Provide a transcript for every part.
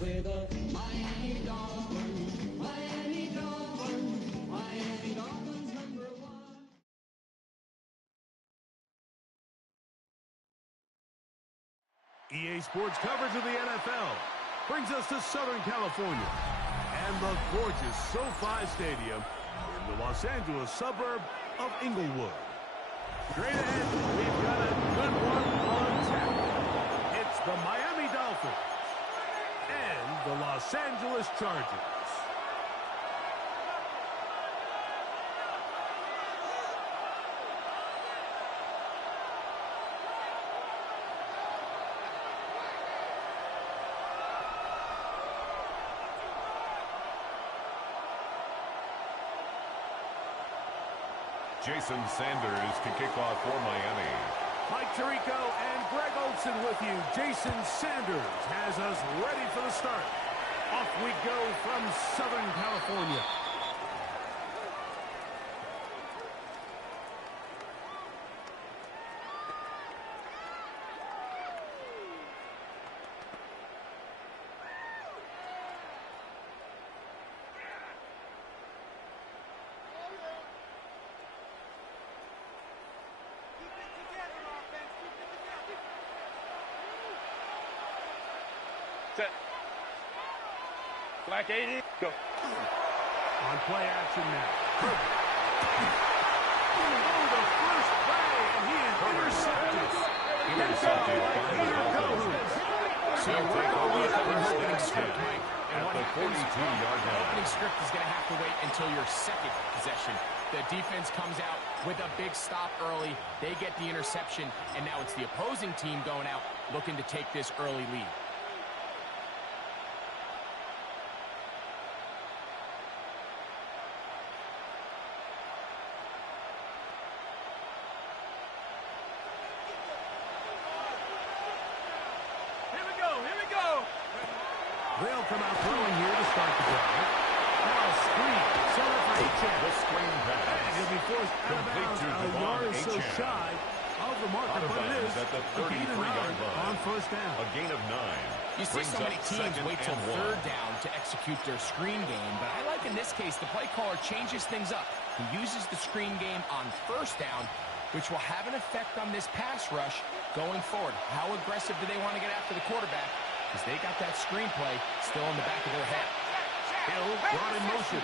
with the Miami Dolphins, Miami Dolphins, Miami Dolphins #1. EA Sports coverage of the NFL brings us to Southern California and the gorgeous SoFi Stadium in the Los Angeles suburb of Inglewood. Straight ahead, we've got a good one on tap. It's the Miami Dolphins and the Los Angeles Chargers. Jason Sanders to kick off for Miami. Mike Tirico and Greg Olsen with you. Jason Sanders has us ready for the start. Off we go from Southern California. Set. Black 80. Go. On play action now. Oh, the first play, and he is intercepted. Intercepted by the Dolphins. So They'll take over the first script, down Mike. And at what the happens, 42-yard the line. opening script is going to have to wait until your second possession. The defense comes out with a big stop early. They get the interception, and now it's the opposing team going out looking to take this early lead. They'll come out throwing here to start the drive. Now a screen. Center for Achane. The screen And pass. he'll be forced out of Complete bounds. to A Devon yard or so Achane. shy of the marker, Out of but it bounds is at the a gain of 33-yard 9 line. on first down. A gain of 9. You see Brings so up many teams second wait till and 1. third down to execute their screen game, but I like in this case the play caller changes things up. He uses the screen game on first down, which will have an effect on this pass rush going forward. How aggressive do they want to get after the quarterback? Because they got that screenplay still in the back of their head. Hill brought in motion.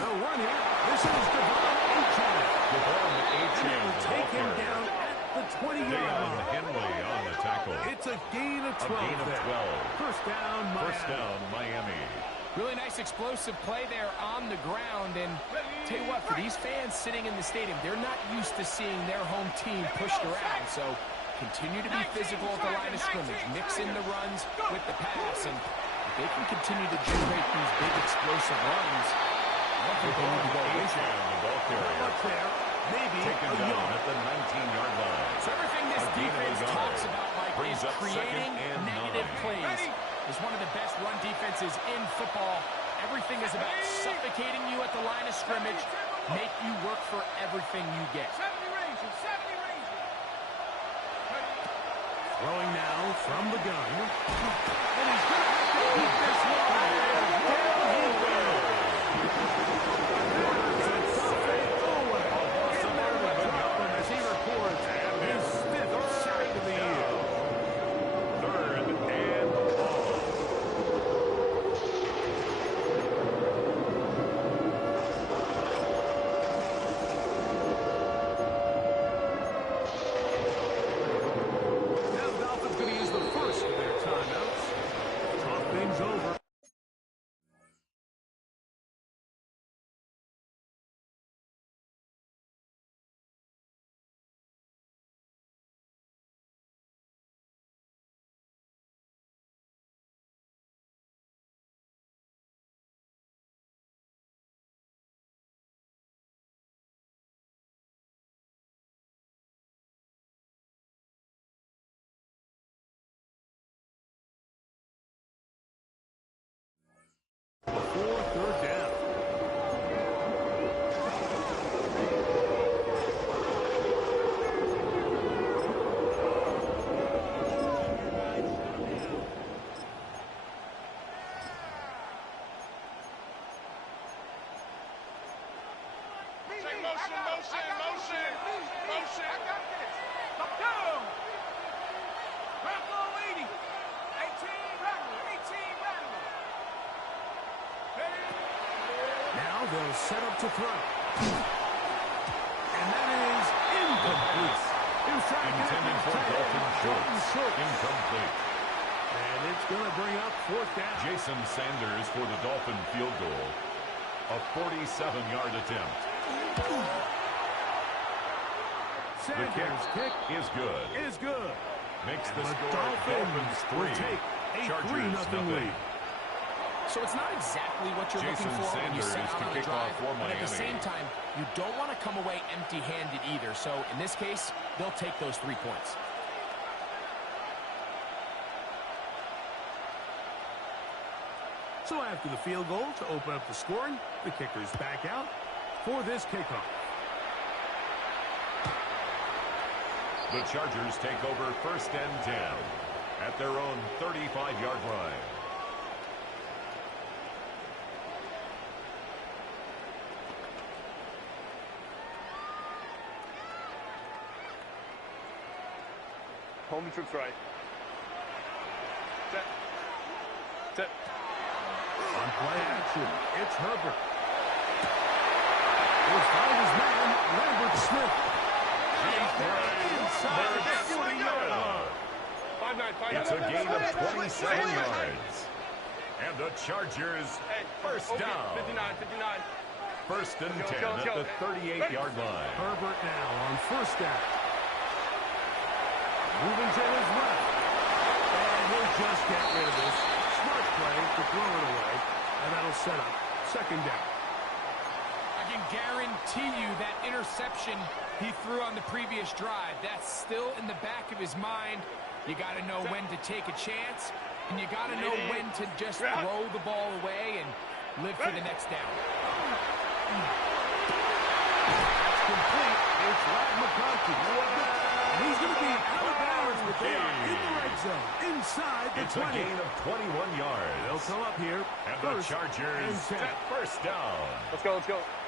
No run here. This is Devon Achane. Devon Achane. Take him down at the 20-yard Deion line. Henley on the tackle. It's a gain of 12 A gain of there. 12. First down, Miami. First down, Miami. Really nice explosive play there on the ground. And tell you what, for these fans sitting in the stadium, they're not used to seeing their home team pushed around. So continue to be physical at the line of scrimmage. Mix in the runs with the pass. And if they can continue to generate these big explosive runs, I don't think they need to go away from it. Achane, the ball carrier. Up there, maybe Taken a down yard. at the 19-yard line. So everything this A gain of a defense yard. talks about, Mike, Brings is up second creating and negative 9. plays. Is one of the best run defenses in football. Everything is about suffocating you at the line of scrimmage, make you work for everything you get. Throwing now from the gun. And he's going to keep this one. And down he goes. It's away. In there with Dolphin as he records his 5th sack of the year. Third and long. Now the Dolphins going to use the first of their timeouts. Talk things over. Now they'll set up to throw. And that is incomplete. He was trying to Intended for Dalton Schultz. Incomplete. And it's going to bring up fourth down. Jason Sanders for the Dolphin field goal. A 47-yard attempt. The kick is good. Is good. Makes And the the score Dolphins will 3. take a Chargers 3-0 lead. So it's not exactly what you're Jason looking for when you Sanders set out to on a kick drive, off for but at the Miami. same time, you don't want to come away empty-handed either. So in this case, they'll take those 3 points. So after the field goal to open up the scoring, the kicker's back out for this kickoff. The Chargers take over 1st and 10 at their own 35-yard line. Home trips right. Set. Set. On play action, it's Herbert. He'll find his man, Lambert Smith. He's inside the 40-yard line. 5-9. It's a gain of 27 yards. And the Chargers, first down. 59. 1st and 10 at the 38-yard line. Herbert now on first down. Moving to his left. And he'll just get rid of this. Smart play to throw it away. And that'll set up 2nd down. I can guarantee you that interception he threw on the previous drive, that's still in the back of his mind. You got to know when to take a chance, and you got to know when to just throw the ball away and live for the next down. That's complete. It's Rod McConkey. And he's going to be out of bounds, but they are in the red zone, inside the It's 20. a gain of 21 yards. They'll come up here. And the Chargers, first down. Let's go.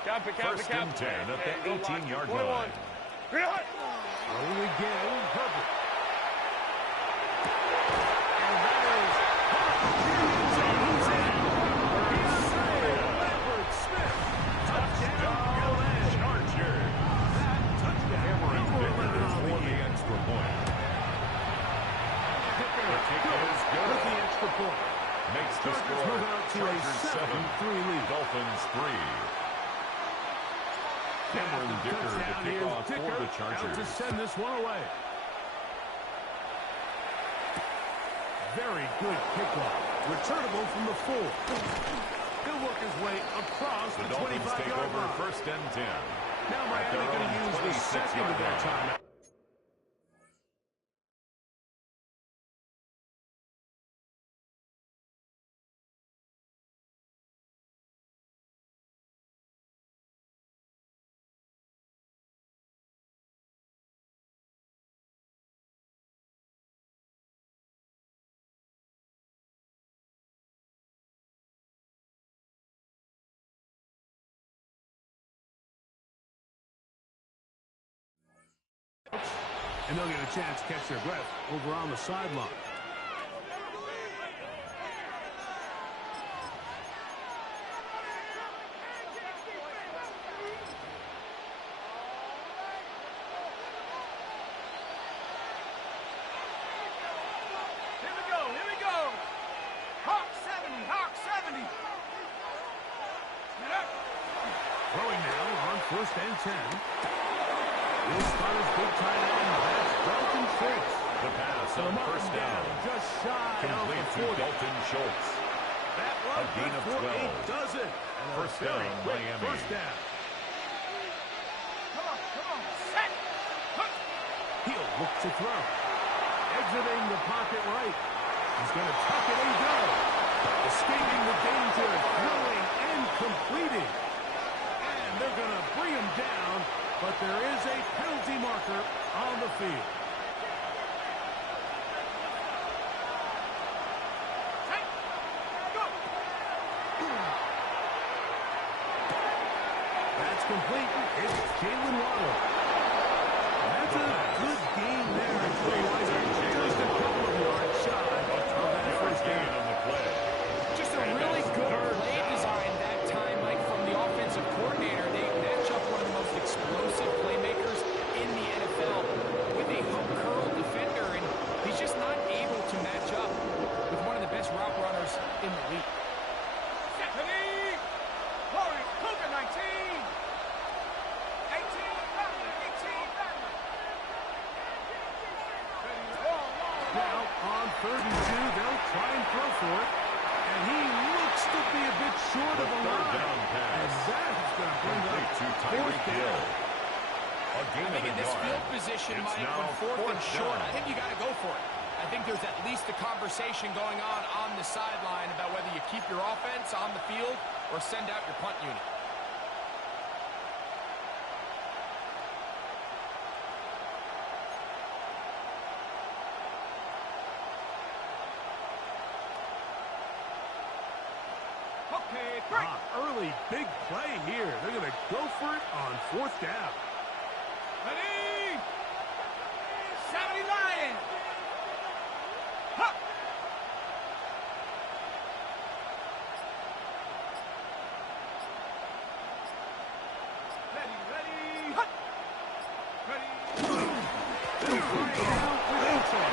Cap it. 1st and 10 at the 18-yard line. Rolling again, Herbert. And that is and he's in. He's saved. Lambert Smith. Touchdown, Chargers. that touchdown. Cameron Number 11 Vickers on the for the year. extra point. The kick is good. With the extra point. Makes the Chargers score move out to a Chargers 7-3 lead. Dolphins 3. Cameron Dicker to Touchdown, kick here's off for Dicker the out Chargers. to send this one away. Very good kickoff. Returnable from the 4. He'll work his way across The the Dolphins take 25-yard over line. 1st and 10. Now at their Miami going to own use the 2nd 26-yard of their line. timeout. And they'll get a chance to catch their breath over on the sideline. Here we go. Hawk 70. Throwing now on 1st and 10. This spot is big tight end. That's Dalton Schultz. The pass So on up 1st and down. just shy Complete of to the 40. Dalton Schultz. That A run gain of for 12. 8 does it. And a First very down, quick Miami. First down. Come on. Set. He'll look to throw. Exiting the pocket right. He's going to tuck it and go. Escaping the danger, throwing and completing. And they're going to bring him down, but there is a penalty marker on the field. That's complete. It's Jalen Waddle. That's a good gain there. Just a couple of yards shy of that first down on the play. Just a really good play design that time, Mike, from the offensive coordinator. They match up one of the most explosive playmakers in the NFL with a hook curl defender, and he's just not able to match up with one of the best route runners in the league. Stephanie! Corey, Cougar 19! 18, Butler, 18, Butler. Now, on 3rd and 2, they'll try and throw for it. And he looks to be a bit short of the line. Down pass. And that is going to bring up To 4th Tyreek down. Hill. A gain I think of in a this yard. field position, It's Mike, now when 4th and 4th short, down. I think you got to go for it. I think there's at least a conversation going on the sideline about whether you keep your offense on the field or send out your punt unit. Okay, great. Early big play here. They're going to go for it on 4th down. Ready? 70 Lions. Hup. Ready. Hup. Ready. They'll bring it out with H-Chan.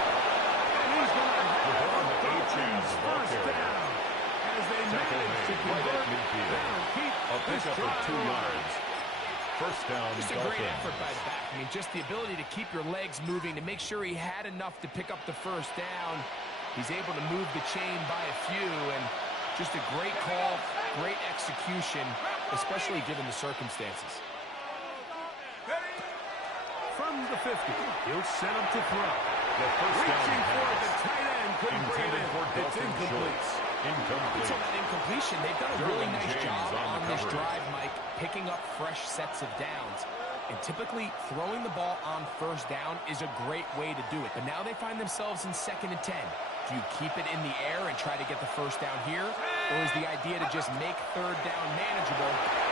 And he's going to have the Dolphins first down. As they manage to convert, they'll keep A this pickup of drive 2 alive. yards. First down, Just a Dolphins. great effort by the back. I mean, just the ability to keep your legs moving, to make sure he had enough to pick up the first down. He's able to move the chain by a few, and just a great call, great execution, especially given the circumstances. From the 50, he'll set up to throw. The first down Reaching for it, the pass. tight end couldn't bring it Intended for in. It's Dalton incomplete. Schultz. So Incomplete. that incompletion, they've done a really Derwin nice James job on the on this coverage. drive, Mike, picking up fresh sets of downs. And typically, throwing the ball on first down is a great way to do it. But now they find themselves in 2nd and 10. Do you keep it in the air and try to get the first down here? Or is the idea to just make 3rd down manageable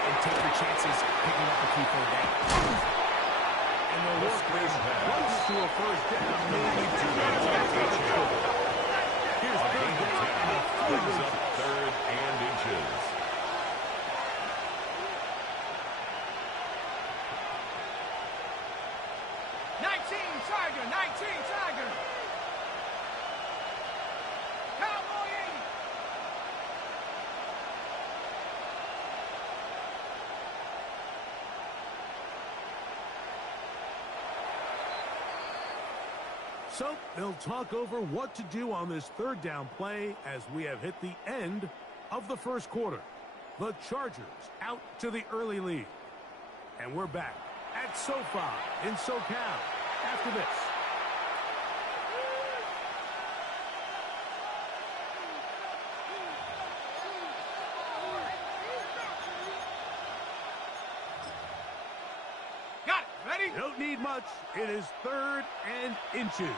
and take your chances picking up a key 3rd down? And the The work screen is pass. close to a first down. Maybe 2 yards. Here's A 3rd gain of down. 10. Brings up 3rd and inches. Tiger, 19 Tiger. Cowboy 80. So they'll talk over what to do on this 3rd down play as we have hit the end of the first quarter. The Chargers out to the early lead. And we're back at SoFi in SoCal after this. Got it. Ready? Don't need much. It is 3rd and inches.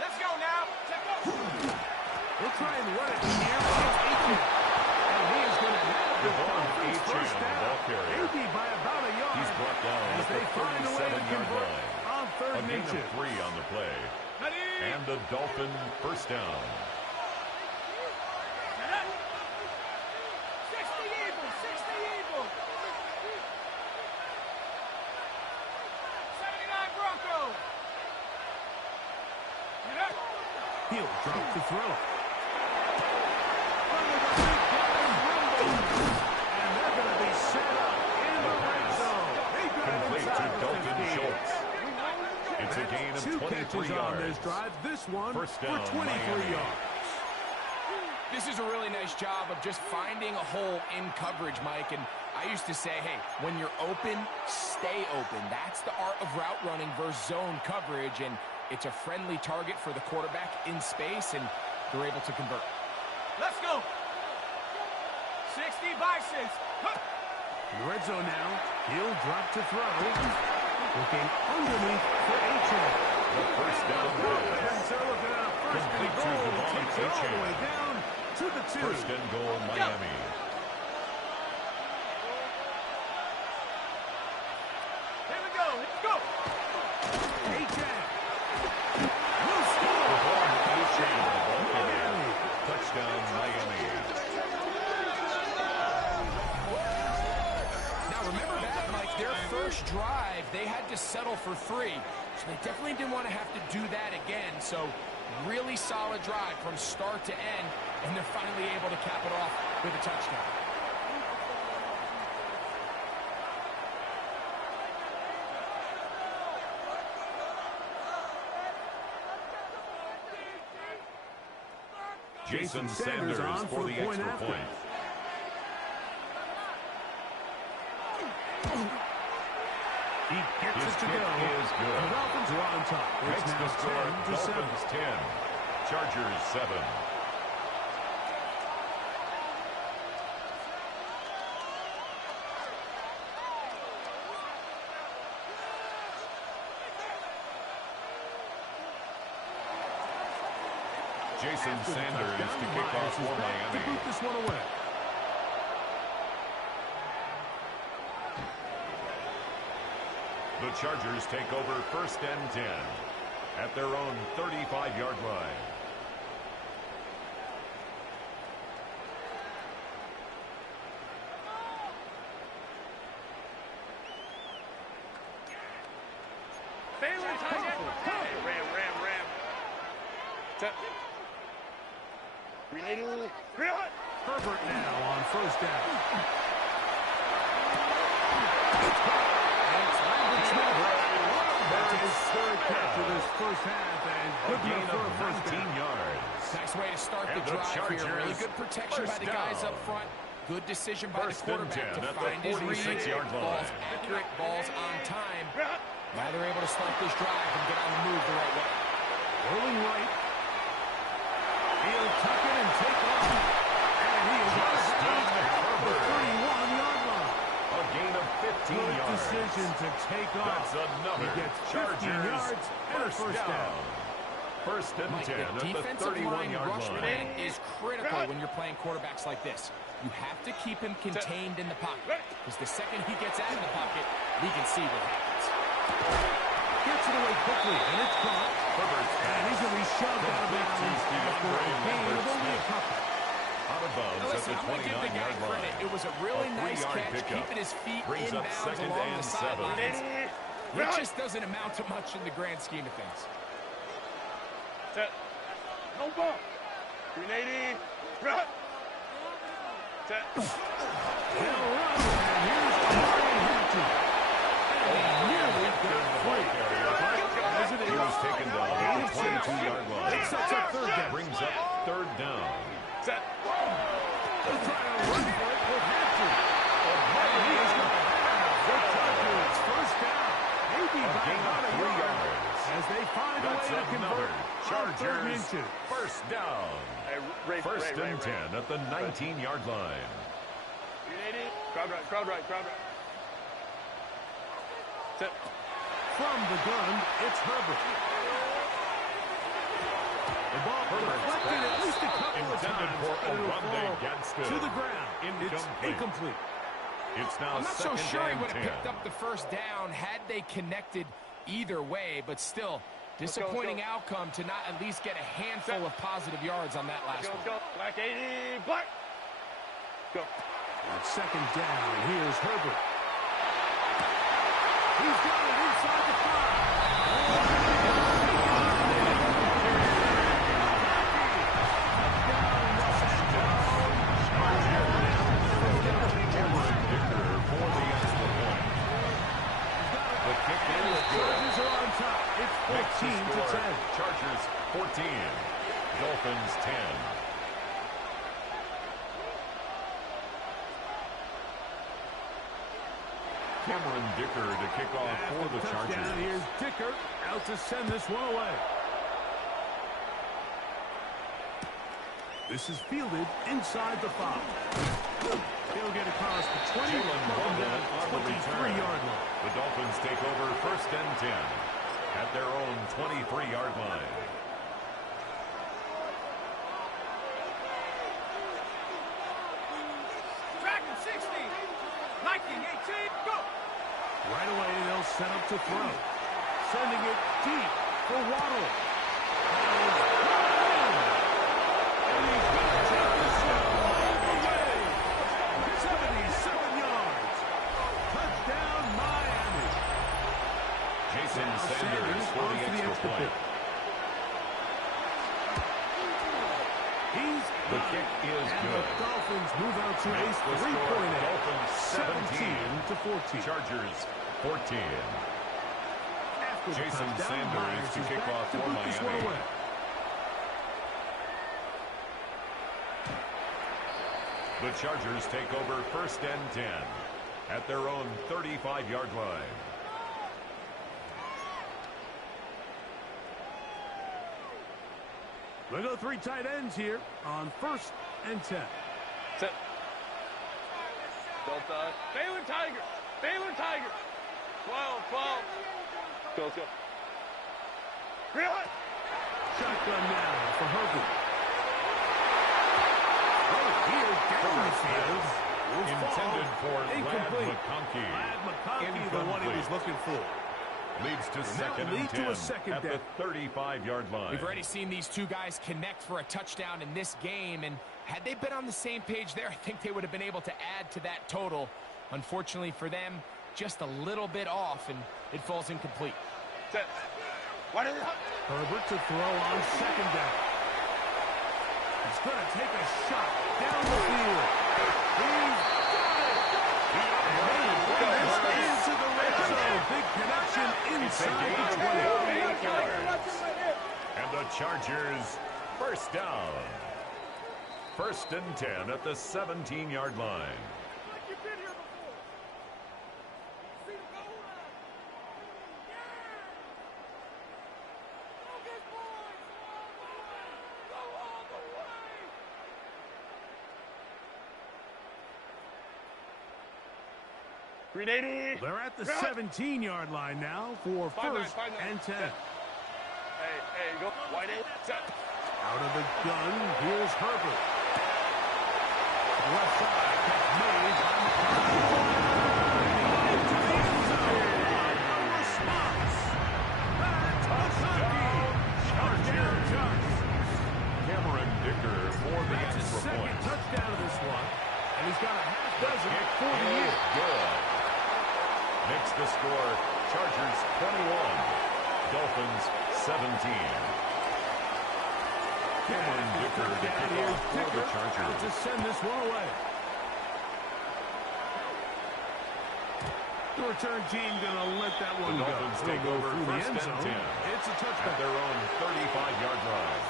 Let's go now. Check go. We'll try and run it here against Aiken. And he is going to have the Dolphins first down. Maybe by about a yard. He's brought down as at they the find a way to 37-yard convert line. on 3rd A and gain inches. of 3 on the play. Ready? And the Dolphin first down. 60 evil. 60 evil. 79 Bronco. Get up. He'll drop to throw. And they're going to be set up in the red zone. They got it Complete inside to the Dalton 15. Schultz. It's a gain of 2 23 catches yards. on this drive. This one First for down, 23 Miami. yards. This is a really nice job of just finding a hole in coverage, Mike. And I used to say, hey, when you're open, stay open. That's the art of route running versus zone coverage. And it's a friendly target for the quarterback in space, and they're able to convert. Let's go. 60 Bisons. Huh. In the red zone now. He'll drop to throw. Looking underneath for H.A. The first down pass. Dolphins are looking at a first and Complete to goal. Devon Takes it all the Achane. way down to the 2. First and goal, Miami. Touchdown, Miami. Now remember that, Mike, their first drive, they had to settle for 3. So they definitely didn't want to have to do that again. So really solid drive from start to end, and they're finally able to cap it off with a touchdown. Jason Sanders for the extra point. He gets His it to kick go. is good. The Dolphins are on top. It's Makes now the score 10-7. Dolphins 10, Chargers 7. Jason Sanders to kick off for To Miami. boot this one away. The Chargers take over first and 10 at their own 35-yard line. Herbert now on first down. That is third catch of this first half, and A good gain enough for a of first 19 down. yards. Nice way to start And the the drive here. Really Chargers, good protection by first the guys down. up front. Good decision by First the and quarterback 10 to at the find his read. 46-yard line. Balls accurate, balls on time. Now they're able to start this drive and get on the move the right way. Rolling right. He'll tuck it and take off. And he is out of bounds at the 31-yard line. A gain of 15 Good yards. decision to take off. That's another. He gets 15 Chargers yards and a first down. First and Mike, 10 the at the defensive line 31-yard rush line. plan is critical when you're playing quarterbacks like this. You have to keep him contained in the pocket, because the second he gets out of the pocket, we can see what happens. Gets it away quickly, and it's caught. And he's going to be shoved out of bounds after a gain of only a couple. Out of bounds Now at listen, the I'm going to give the guy 29-yard line. credit. It was a really A nice 3-yard catch, pickup. keeping his feet Brings in up bounds second along and the 7. sidelines. It just doesn't amount to much in the grand scheme of things. No ball. 380. Run. Set. They'll run, and here's Brian Hampton. And he nearly got free. As it He was taken down at the 22-yard line. It sets up third down. Brings up third down. Set. They'll try to run for it with Hampton. And he is going to have the Chargers first down. Maybe A by gain of about a 3 yard. yards. As they find a That's way to another convert on third and Chargers inches. first down. First and 10 at the 19-yard line. 380. Crowd right, crowd right, crowd right. Set. From the gun, it's Herbert. The ball deflected at least a couple of Intended times, for but it'll Ogunde fall Gadsden. to the ground. It's incomplete. It's now I'm not so second sure he and would have 10. picked up the first down had they connected either way, but still, disappointing outcome to not at least get a handful of positive yards on that last Go, one. go. Black 80. Black. Go. On second down, here's Herbert. He's got it inside the 5. The kick is good. Chargers are on top. It's Makes the 14 to score. 10. Chargers 14. Dolphins 10. Cameron Dicker to kick off for the Touchdown. Chargers. Here's Dicker out to send this one away. This is fielded inside the 5. He'll get across the 20, Jalen down Waddle on the return. 23-yard line. The Dolphins take over first and 10 at their own 23-yard line. Dragon 60. Lightning 18. Go. Right away, they'll set up to throw. Sending it deep for Waddle. And he's got The kick is and good. The Dolphins move out to a Makes the score 3-point edge. Dolphins 17 17-14. Chargers 14. After the Jason touchdown, Sanders Myers to is kick back off to for put this one Miami. away. The Chargers take over 1st and 10 at their own 35-yard line. We'll go 3 tight ends here on 1st and 10. Set. Delta. Baylor Tigers. Baylor Tigers. 12, 12. Go, let's go. Real. Shotgun now for Herbert. Right here down the field. Intended for Lad Incomplete. McConkey. Lad McConkey, the one he was looking for. Leads to And that second will and lead 10 to a second at down. the 35-yard line. We've already seen these two guys connect for a touchdown in this game, and had they been on the same page there, I think they would have been able to add to that total. Unfortunately for them, just a little bit off, and it falls incomplete. Set. What is it? Herbert to throw on 2nd down. He's going to take a shot down the field. He's got it. And they bring this into the red zone. Big connection inside the 20. And the Chargers, 1st down. 1st and 10 at the 17-yard line. Grenade. They're at the 17-yard line now for 1st and 10. Hey, go. Wide eight. Set. Out of the gun, here's Herbert. Left side, catch made by McConkey. No response. Touchdown, Chargers. Cameron Dicker for the That's his extra second point. touchdown of this one, and he's got a half dozen Kick for the is year. good. Makes the score Chargers 21, Dolphins 17. Cameron Dicker to kick off for the Chargers. To send this one away. The return team going to let that one The go. Dolphins It'll take go over through the 1st end and zone. 10 It's a at touchback. their own 35-yard line.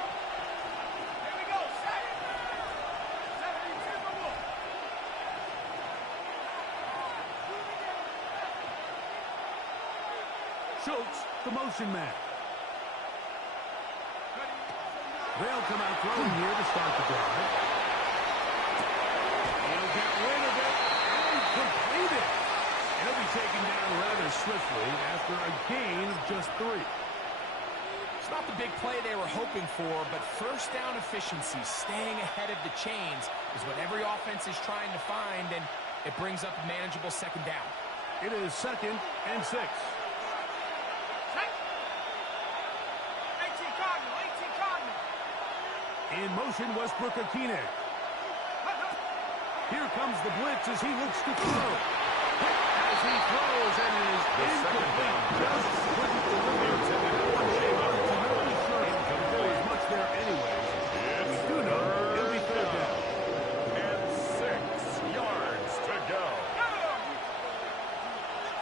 Here we go. Set. 72 more. Schultz, the motion man. They'll come out throwing here to start the drive. He'll get rid of it and complete it. He'll be taken down rather swiftly after a gain of just 3. It's not the big play they were hoping for, but 1st down efficiency, staying ahead of the chains, is what every offense is trying to find, and it brings up a manageable 2nd down. It is 2nd and 6. Set. 18 Cardinal. 18 Cardinal. In motion, Westbrook Akine. Here comes the blitz as he looks to throw. As he throws and is incomplete. Just couldn't deliver. There was much there anyways. We do know it'll be 3rd down. And 6 yards to go.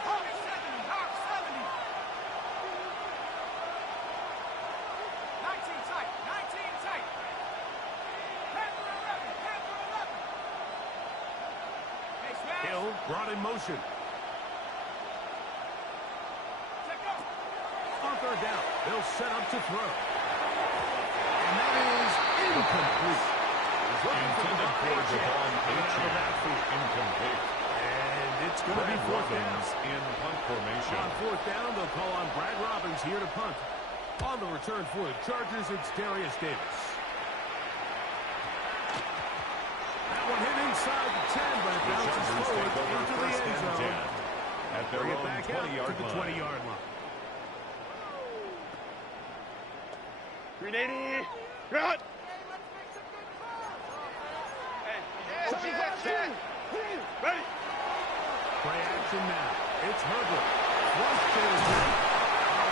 Hawk 70. Hawk 70. 19 tight. 19 tight. Panther 11. Panther 11. Hey, Smash. Hill brought in motion. Check up. On 3rd down, they'll set up to throw. And that is incomplete. He's looking for Intended for the Devon out of the Achane. backfield. Incomplete. And it's going to be Brad 4th down. Robbins in punt formation. On 4th down, they'll call on Brad Robbins here to punt. On the return for the Chargers, it's Darius Davis. That one hit inside the 10, but it The bounces Chargers forward take over into the 1st end and zone. 10 at their Bring it own back out to 20-yard the line. 20-yard line. Grenade. Run. Hey, check. Play action now. It's Herbert. Flush to his right.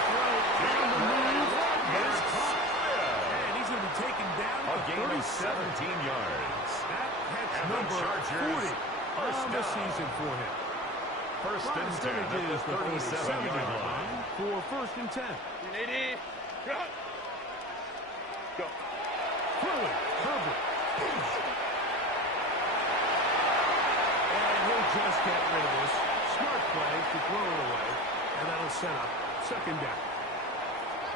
Throw on the move. Is caught. And he's going to be taken down A to gain of 37. 17 yards. That catch And the number Chargers 40 first on the down. season for him. First and 10 at the 37-yard line. For first and 10. 80. Go. Throwing. Herbert. And he'll just get rid of this. Smart play to throw it away. And that'll set up second down.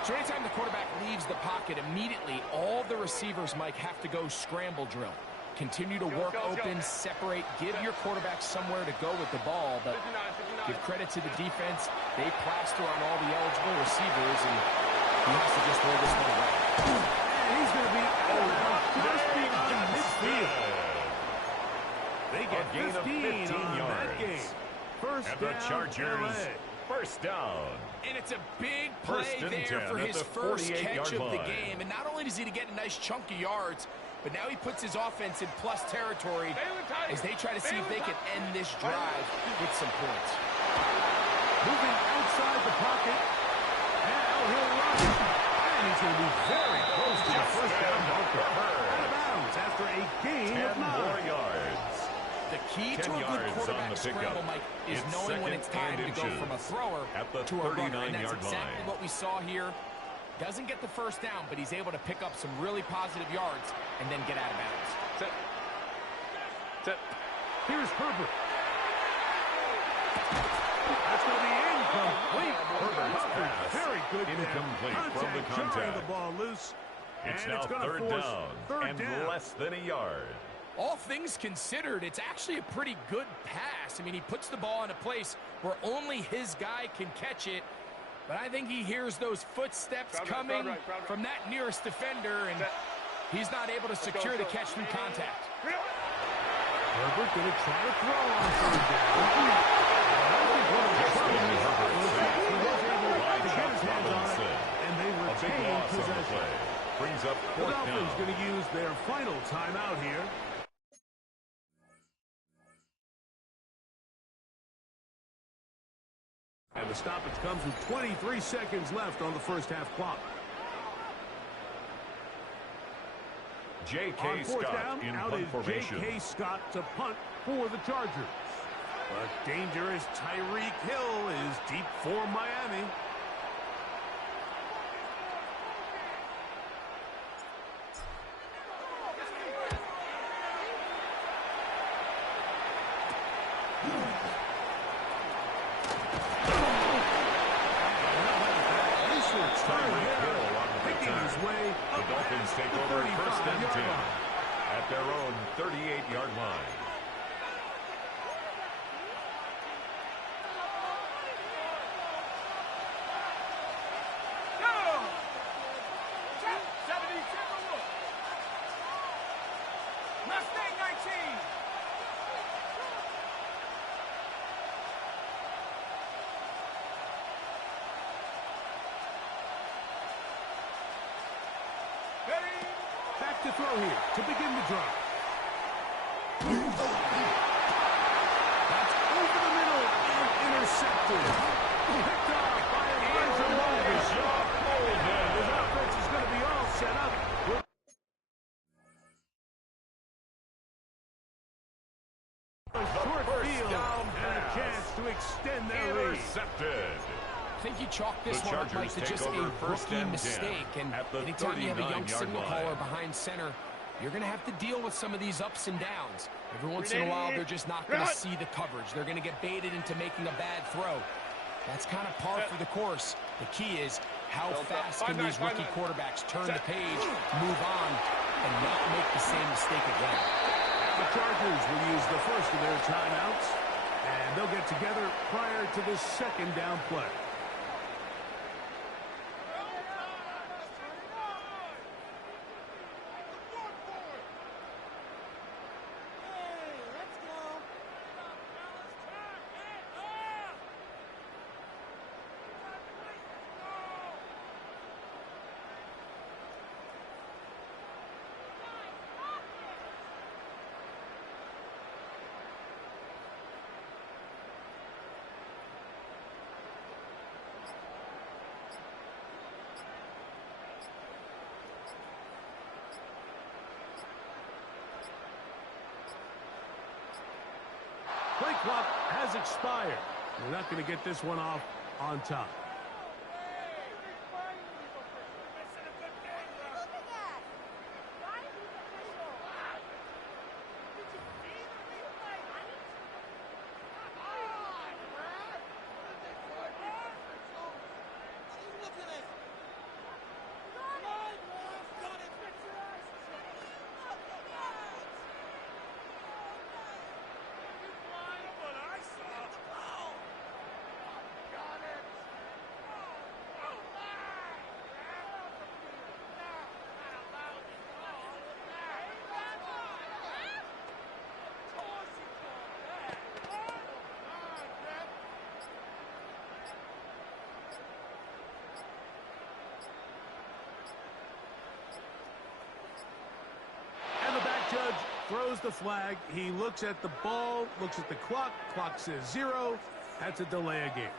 So anytime the quarterback leaves the pocket, immediately all the receivers, Mike, have to go scramble drill. Continue to work open, separate, give your quarterback somewhere to go with the ball, but give credit to the defense. They plaster on all the eligible receivers, and he has to just throw this one away. And he's going to be around just beyond midfield. They get 15 on yards. that game. First And the down, Chargers, LA. first down. And it's a big play First and there 10 for at his the first 48-yard catch of the line. game. And not only does he get a nice chunk of yards, but now he puts his offense in plus territory as they try to see if they can end this drive with some points. Moving outside the pocket. Now he'll run. And he's going to be very close to the first down marker. Out of bounds after a gain 10 of 9. more yards. The key 10 to a good yards on quarterback the pickup. scramble, Mike, is It's knowing when second it's time and to go from a inches thrower at the to a runner. And that's 39-yard exactly line. what we saw here. Doesn't get the first down, but he's able to pick up some really positive yards and then get out of bounds. Set. Set. Here's Herbert. That's going to be incomplete. Herbert's pass. Very good there. Incomplete from the Jarring contact. the ball loose. It's And now it's going to third force down third and down. less than a yard. All things considered, it's actually a pretty good pass. I mean, he puts the ball in a place where only his guy can catch it. But I think he hears those footsteps coming from that nearest defender, and he's not able to secure the catch through contact. Herbert going to try to throw on third down. I think one of the troubles was that he was able to get his hands on it, and they A big retained loss on the possession. play. Brings up The fourth Dolphins down. going to use their final timeout here. And the stoppage comes with 23 seconds left on the first half clock. J.K. On fourth Scott down, in out punt is formation. J.K. Scott to punt for the Chargers. But dangerous Tyreek Hill is deep for Miami. Tyreek Hill on the Picking return. his way The up Dolphins at take the over first and 35-yard 10 line. at their own 38-yard line. Go! 70 Timberwolves. Mustang 19. Ready? Back to throw here to begin the drive. That's over the middle and intercepted. Picked off by Elijah Molden. His offense is going to be all set up. A short first field down and a pass. chance to extend their lead. Intercepted. I think you chalk this The one up, Mike, Chargers to take just a over first rookie and 10 mistake. And at the anytime you have a young 39-yard signal line. caller behind center, you're going to have to deal with some of these ups and downs. Every once in a while, they're just not going to see the coverage. They're going to get baited into making a bad throw. That's kind of par for the course. The key is how fast can these rookie quarterbacks turn the page, move on, and not make the same mistake again. The Chargers will use the first of their timeouts, and they'll get together prior to this second down play. Play clock has expired. We're not going to get this one off on top. Judge throws the flag. He looks at the ball, looks at the clock. Clock says 0. That's a delay of game.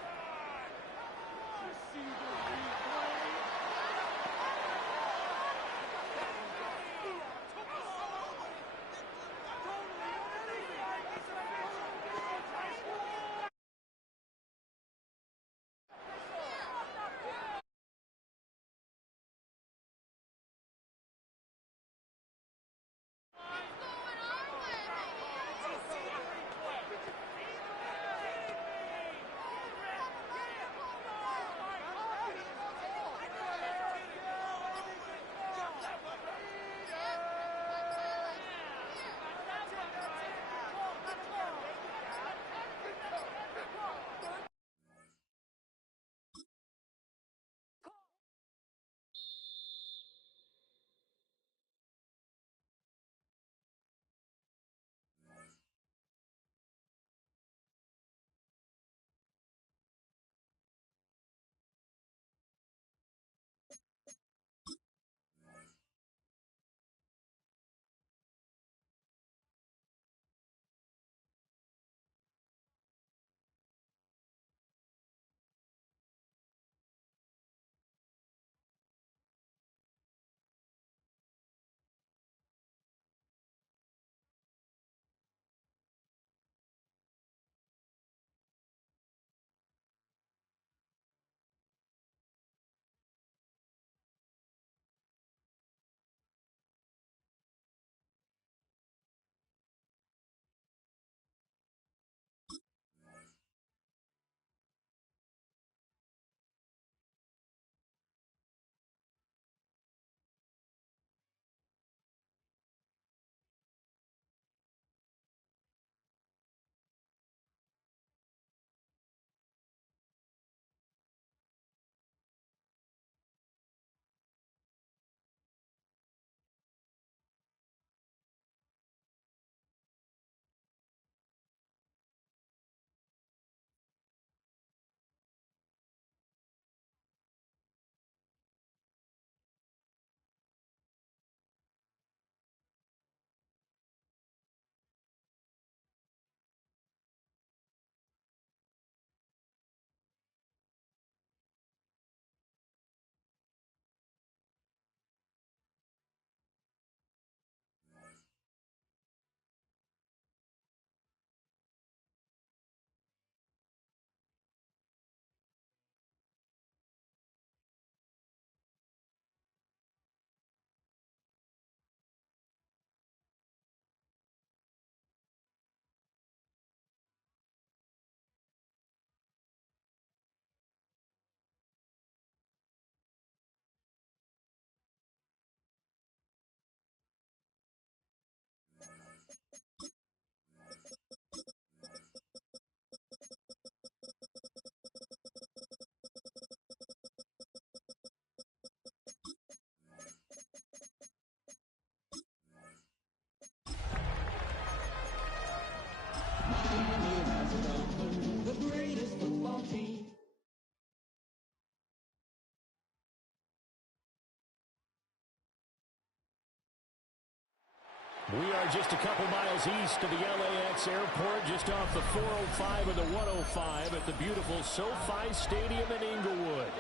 We are just a couple miles east of the LAX airport, just off the 405 and the 105 at the beautiful SoFi Stadium in Inglewood.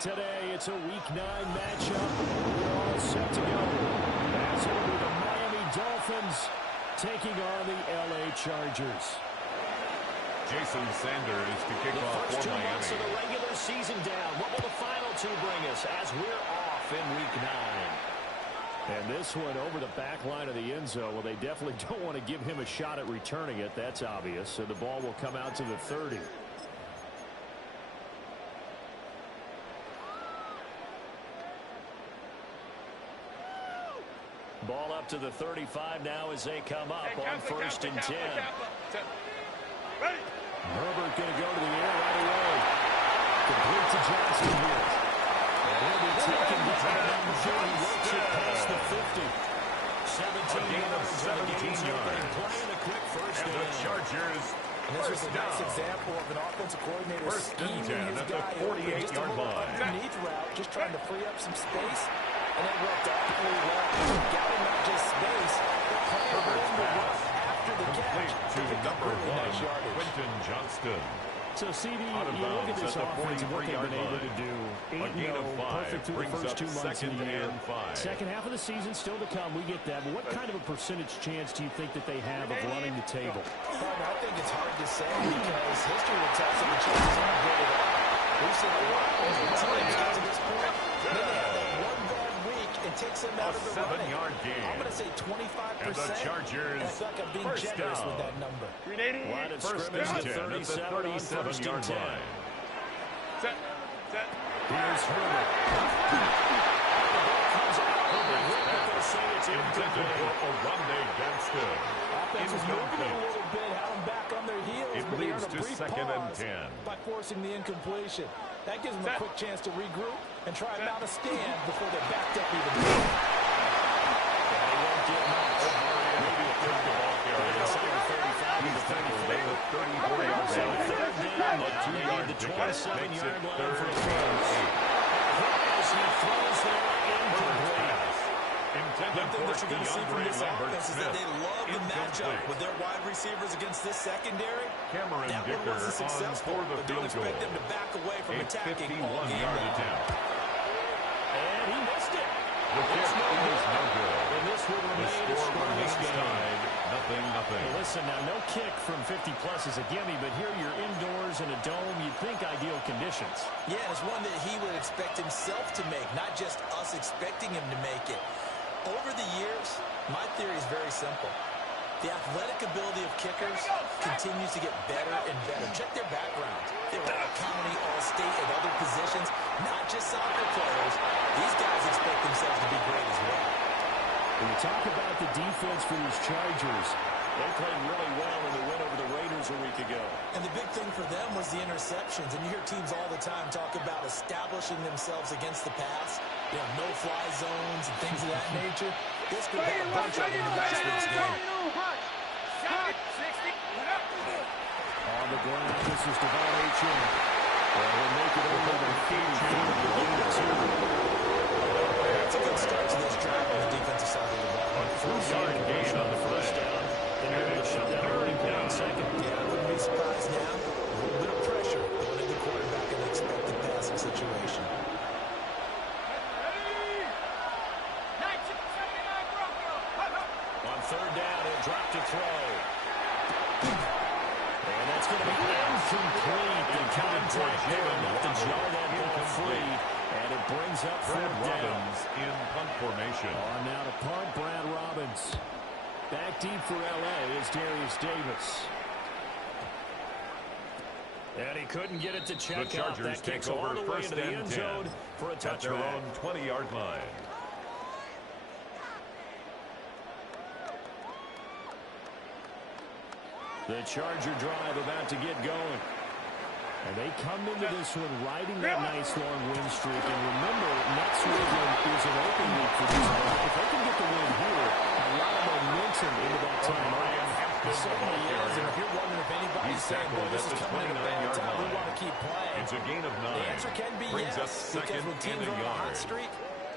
Today, it's a Week 9 matchup. We're all set to go. As it'll be the Miami Dolphins taking on the LA Chargers. Jason Sanders to kick The off first for 2 months of Miami. the regular season down. What will the final 2 bring us as we're off in Week 9? And this one over the back line of the end zone. Well, they definitely don't want to give him a shot at returning it. That's obvious. So the ball will come out to the 30. Ball up to the 35 now as they come up on 1st and 10. Ready? Herbert going to go to the air right away. Complete to Johnston here. And he'll be taken down before he works it past the 50. 17 yards. 17 yards. Playing a quick first And the down. Chargers And this was first a nice down. example of an offensive coordinator First and scheming 10 his at the guy open, just a 48-yard little line. underneath route, just trying to free up some space, and it worked awfully well. Got him not just space, but playing Herbert's room to run pass after the complete catch. to Picked up number really 1, nice yardage. Quentin Johnston. So, CD, Out of you look at bounds this at the offense and what they've been 43-yard able to line. do. A gain of 8-0, 5 perfect through the brings first up 2 months of second the year. and 5. Second half of the season still to come. We get that. But what kind of a percentage chance do you think that they have of running the table? Partner, I think it's hard to say because history would tell us that the Chargers aren't good at all. We've seen a lot of teams get to this point, then they have that one bad week and takes them out of the running. 7-yard gain. I'm going to say 25%. And the Chargers And I feel like I'm being first generous down. with that number. Line of First scrimmage and to 10 at the 37 on 1st and 37-yard 10. line. Set. Set. Here's Herbert. Comes out. Herbert's They'll pass say it's intended for incomplete. Oronde Gadsden. Offense is moving a Incomplete. little bit, had them back on their heels, It but they leads earn a to brief second and pause 10. by forcing the incompletion. That gives them a quick chance to regroup and try and mount a stand before they're backed up even more. And he won't get much. Maybe a third the ball carrier. Inside the 35 He's to tackled 34. at the 34-yard So line. third down, A they need 2-yard the pickup 27-yard makes it line third for a and close. 8. As he throws there, Herbert's incomplete. pass intended One thing for that you're going to see from DeAndre this Lambert offense is that Smith. they love the matchup Incomplete. with their wide receivers against this secondary. Cameron That one Dicker wasn't on successful, for the but don't field goal. expect them to back away from A attacking all game 51-yard long. attempt. And he missed it. The kick It's no is good. no good. And this will The remain a score scoreless remains game. tied. Nothing. Well, listen, now no kick from 50-plus is a gimme, but here you're indoors in a dome. You'd think ideal conditions. Yeah, and it's one that he would expect himself to make, not just us expecting him to make it. Over the years, my theory is very simple. The athletic ability of kickers continues to get better and better. Check their background. They were all-county, all-state at other positions, not just soccer players. These guys expect themselves to be great as well. When you talk about the defense for these Chargers, they played really well in the win over the Raiders a week ago. And the big thing for them was the interceptions. And you hear teams all the time talk about establishing themselves against the pass, no-fly zones and things of that nature. This group had a bunch of them in last week's game. On the ground, this is Devon H.M. Will make it over the 52. That's a good start to this drive on the defensive side of the ball. Two-yard gain on the first down. They're able to shut down early down second. Yeah, I wouldn't be surprised now. A little bit of pressure going into quarterback in an expected passing situation. On third down, he'll drop to throw. And that's going to be incomplete. The contact there enough to jar that ball free. And it brings up Brad fourth down. Robbins in punt formation. On now to punt, Brad Robbins. Back deep for L.A. is Darius Davis. And he couldn't get it to check The out. Chargers That take kicks all over the way first into the and end 10 zone for a at their touchback. own 20-yard line. The Charger drive about to get going. And they come into this one riding that nice long win streak. And remember, next week is an open week for these guys. If they can get the win here, a lot of momentum into that time off. It certainly is, and if you're wondering if anybody's He's saying, boy, tackled this at is the coming at a bad 29-yard time, we line. want to keep playing. It's a gain of 9. The answer can be Brings yes, us because second when teams and are on a a hot yard. streak,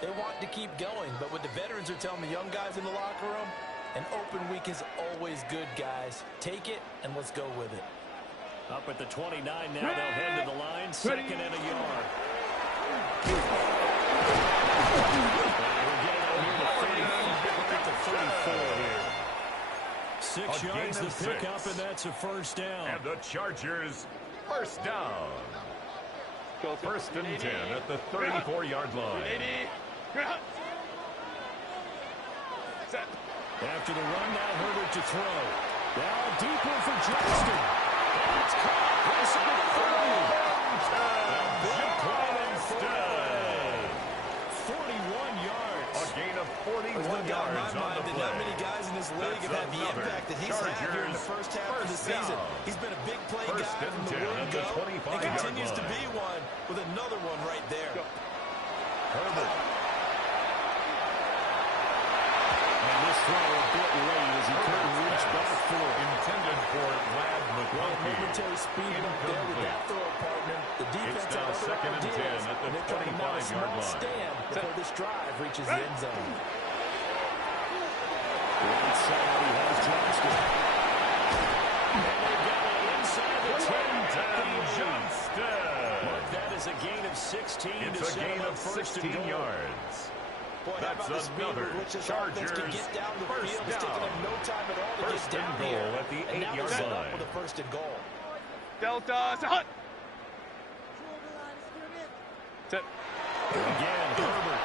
they want to keep going. But what the veterans are telling the young guys in the locker room, an open week is always good, guys. Take it, and let's go with it. Up at the 29 now, they'll head to the line, second and a yard. We're getting on here to 34 here. 6 yards to pick up, and that's a first down. And the Chargers, first down. First and 10 at the 34-yard line. After the run, now Herbert to throw. Now deeper for Johnston. And it's caught. Inside the 30. Big play instead. 41 yards. A gain of 41 yards on the play. Not many guys in this league have had the impact that he's had here in the first half of the season. He's been a big play guy from the word go and continues to be one with another one right there. Herbert. And this throw a bit late as he couldn't reach back for it. Intended for Lad McConkey. Momentary speed back there with that throw, partner. The defense It's now second and 10 at the 25-yard line. Stand before this drive reaches the end zone. Right side, he has Johnston. And they got it inside the 10. Johnston. Mark that as a gain of 16. It's a gain of 16 yards. Boy, That's another Chargers get down the first field. It's taken down. them no time at all to First get and down goal here. at the And now 8-yard they're set up line. with a first and goal. Delta, hut. Set. Again, Herbert.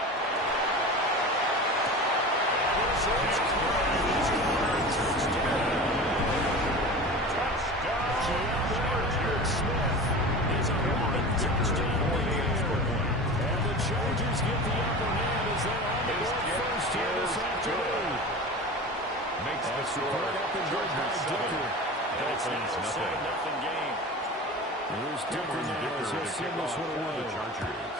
Smith is a rapid touchdown in the air. And the Chargers get the upper hand as they're on the board first here this afternoon. Makes the score. Up and good by Dicker. Dolphins nothing. game. Here's Dicker now as he'll send this one for the away. Chargers.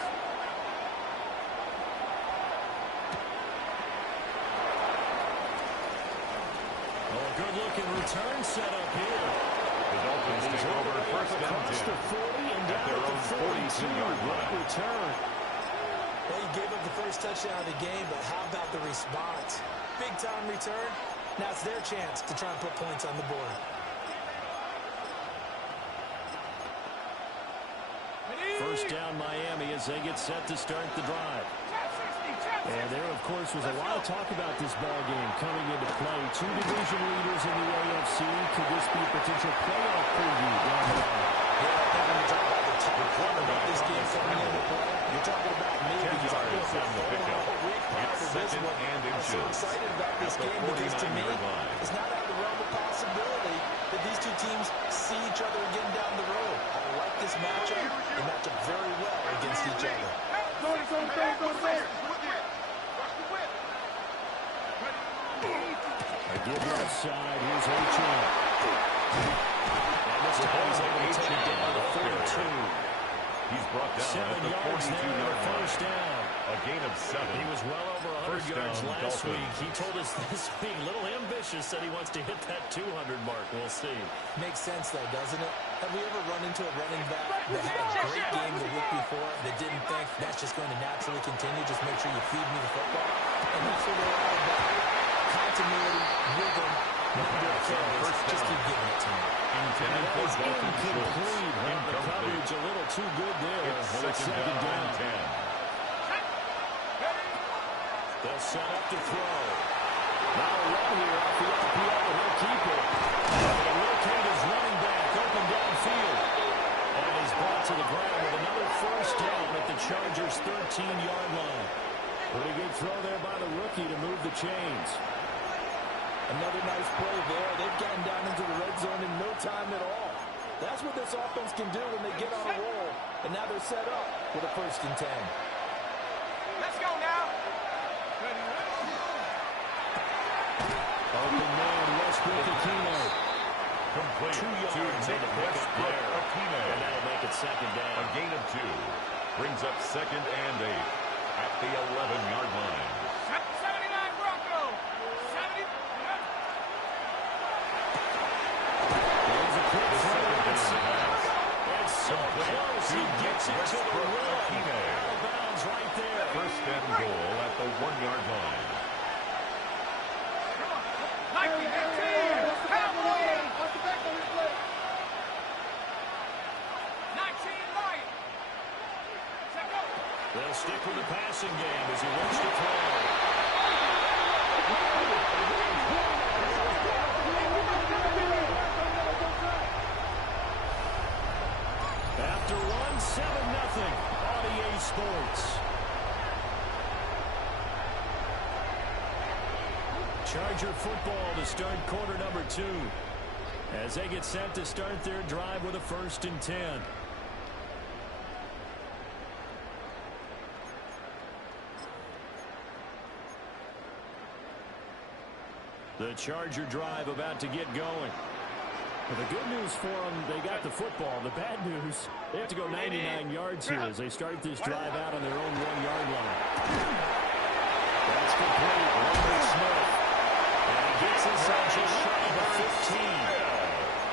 Oh, good-looking return set up here. The Dolphins take over first and Across 10 the 40 and at down their at own the 42-yard line. return. Well, he gave up the first touchdown of the game, but how about the response? Big-time return. Now it's their chance to try and put points on the board. First down Miami as they get set to start the drive. And there, of course, was a lot of talk about this ball game coming into play. Two division leaders in the AFC. Could this be a potential playoff preview down the line? Yeah, I think when you talk about the talk about this game coming into play, you're talking about me. 10 yards on the pickup. It's second and I'm so inches. excited about this At the game because to me, 49-yard line. it's not out of the realm of possibility that these two teams see each other again down the road. I like this matchup. They match up very well against each other. I give left side. Here's H.M. And this time he's able to take it down to the 42. He's brought down 7 at the yards there, 42-yard line. first down. A gain of 7. He was well over 100 First yards down, last Dolphins. week. He told us this week, a little ambitious, said he wants to hit that 200 mark. We'll see. Makes sense, though, doesn't it? Have we ever run into a running back that had a great game the week before that didn't think that's just going to naturally continue? Just make sure you feed me the football. And that's what we're all about. Continuity, rhythm, number of carries. Just keep giving it to me. Intended for Dalton Schultz. Incomplete. The coverage a little too good there. It's second down and 10. They'll set up to throw. Now a run here off the RPO. He'll keep it. And locate his running back open downfield. And he's brought to the ground with another first down at the Chargers' 13-yard line. Pretty good throw there by the rookie to move the chains. Another nice play there. They've gotten down into the red zone in no time at all. That's what this offense can do when they get on a roll. And now they're set up with a first and 10. Let's go now. Open man, Westbrook Aquino. Complete 2 yards to on the Nick pickup Westbrook there. Aquino. And that'll make it second down. A gain of 2. Brings up second and 8 at the 11-yard line. 79 Bronco. 70. There's a quick throw inside. It's so close. He gets it to the rim. Out of bounds right there. First and goal at the 1-yard line. Nike 15. Cowboy. 19 Lion. Set go. They'll stick with the passing game as he looks to throw. after one, 7-0 on EA Sports. Charger football to start quarter number 2 as they get set to start their drive with a 1st and 10. The Charger drive about to get going. Well, the good news for them, they got the football. The bad news, they have to go 99 yards here as they start this drive out on their own 1-yard line. That's complete. Robert Smith. And he gets us out just shy of 15.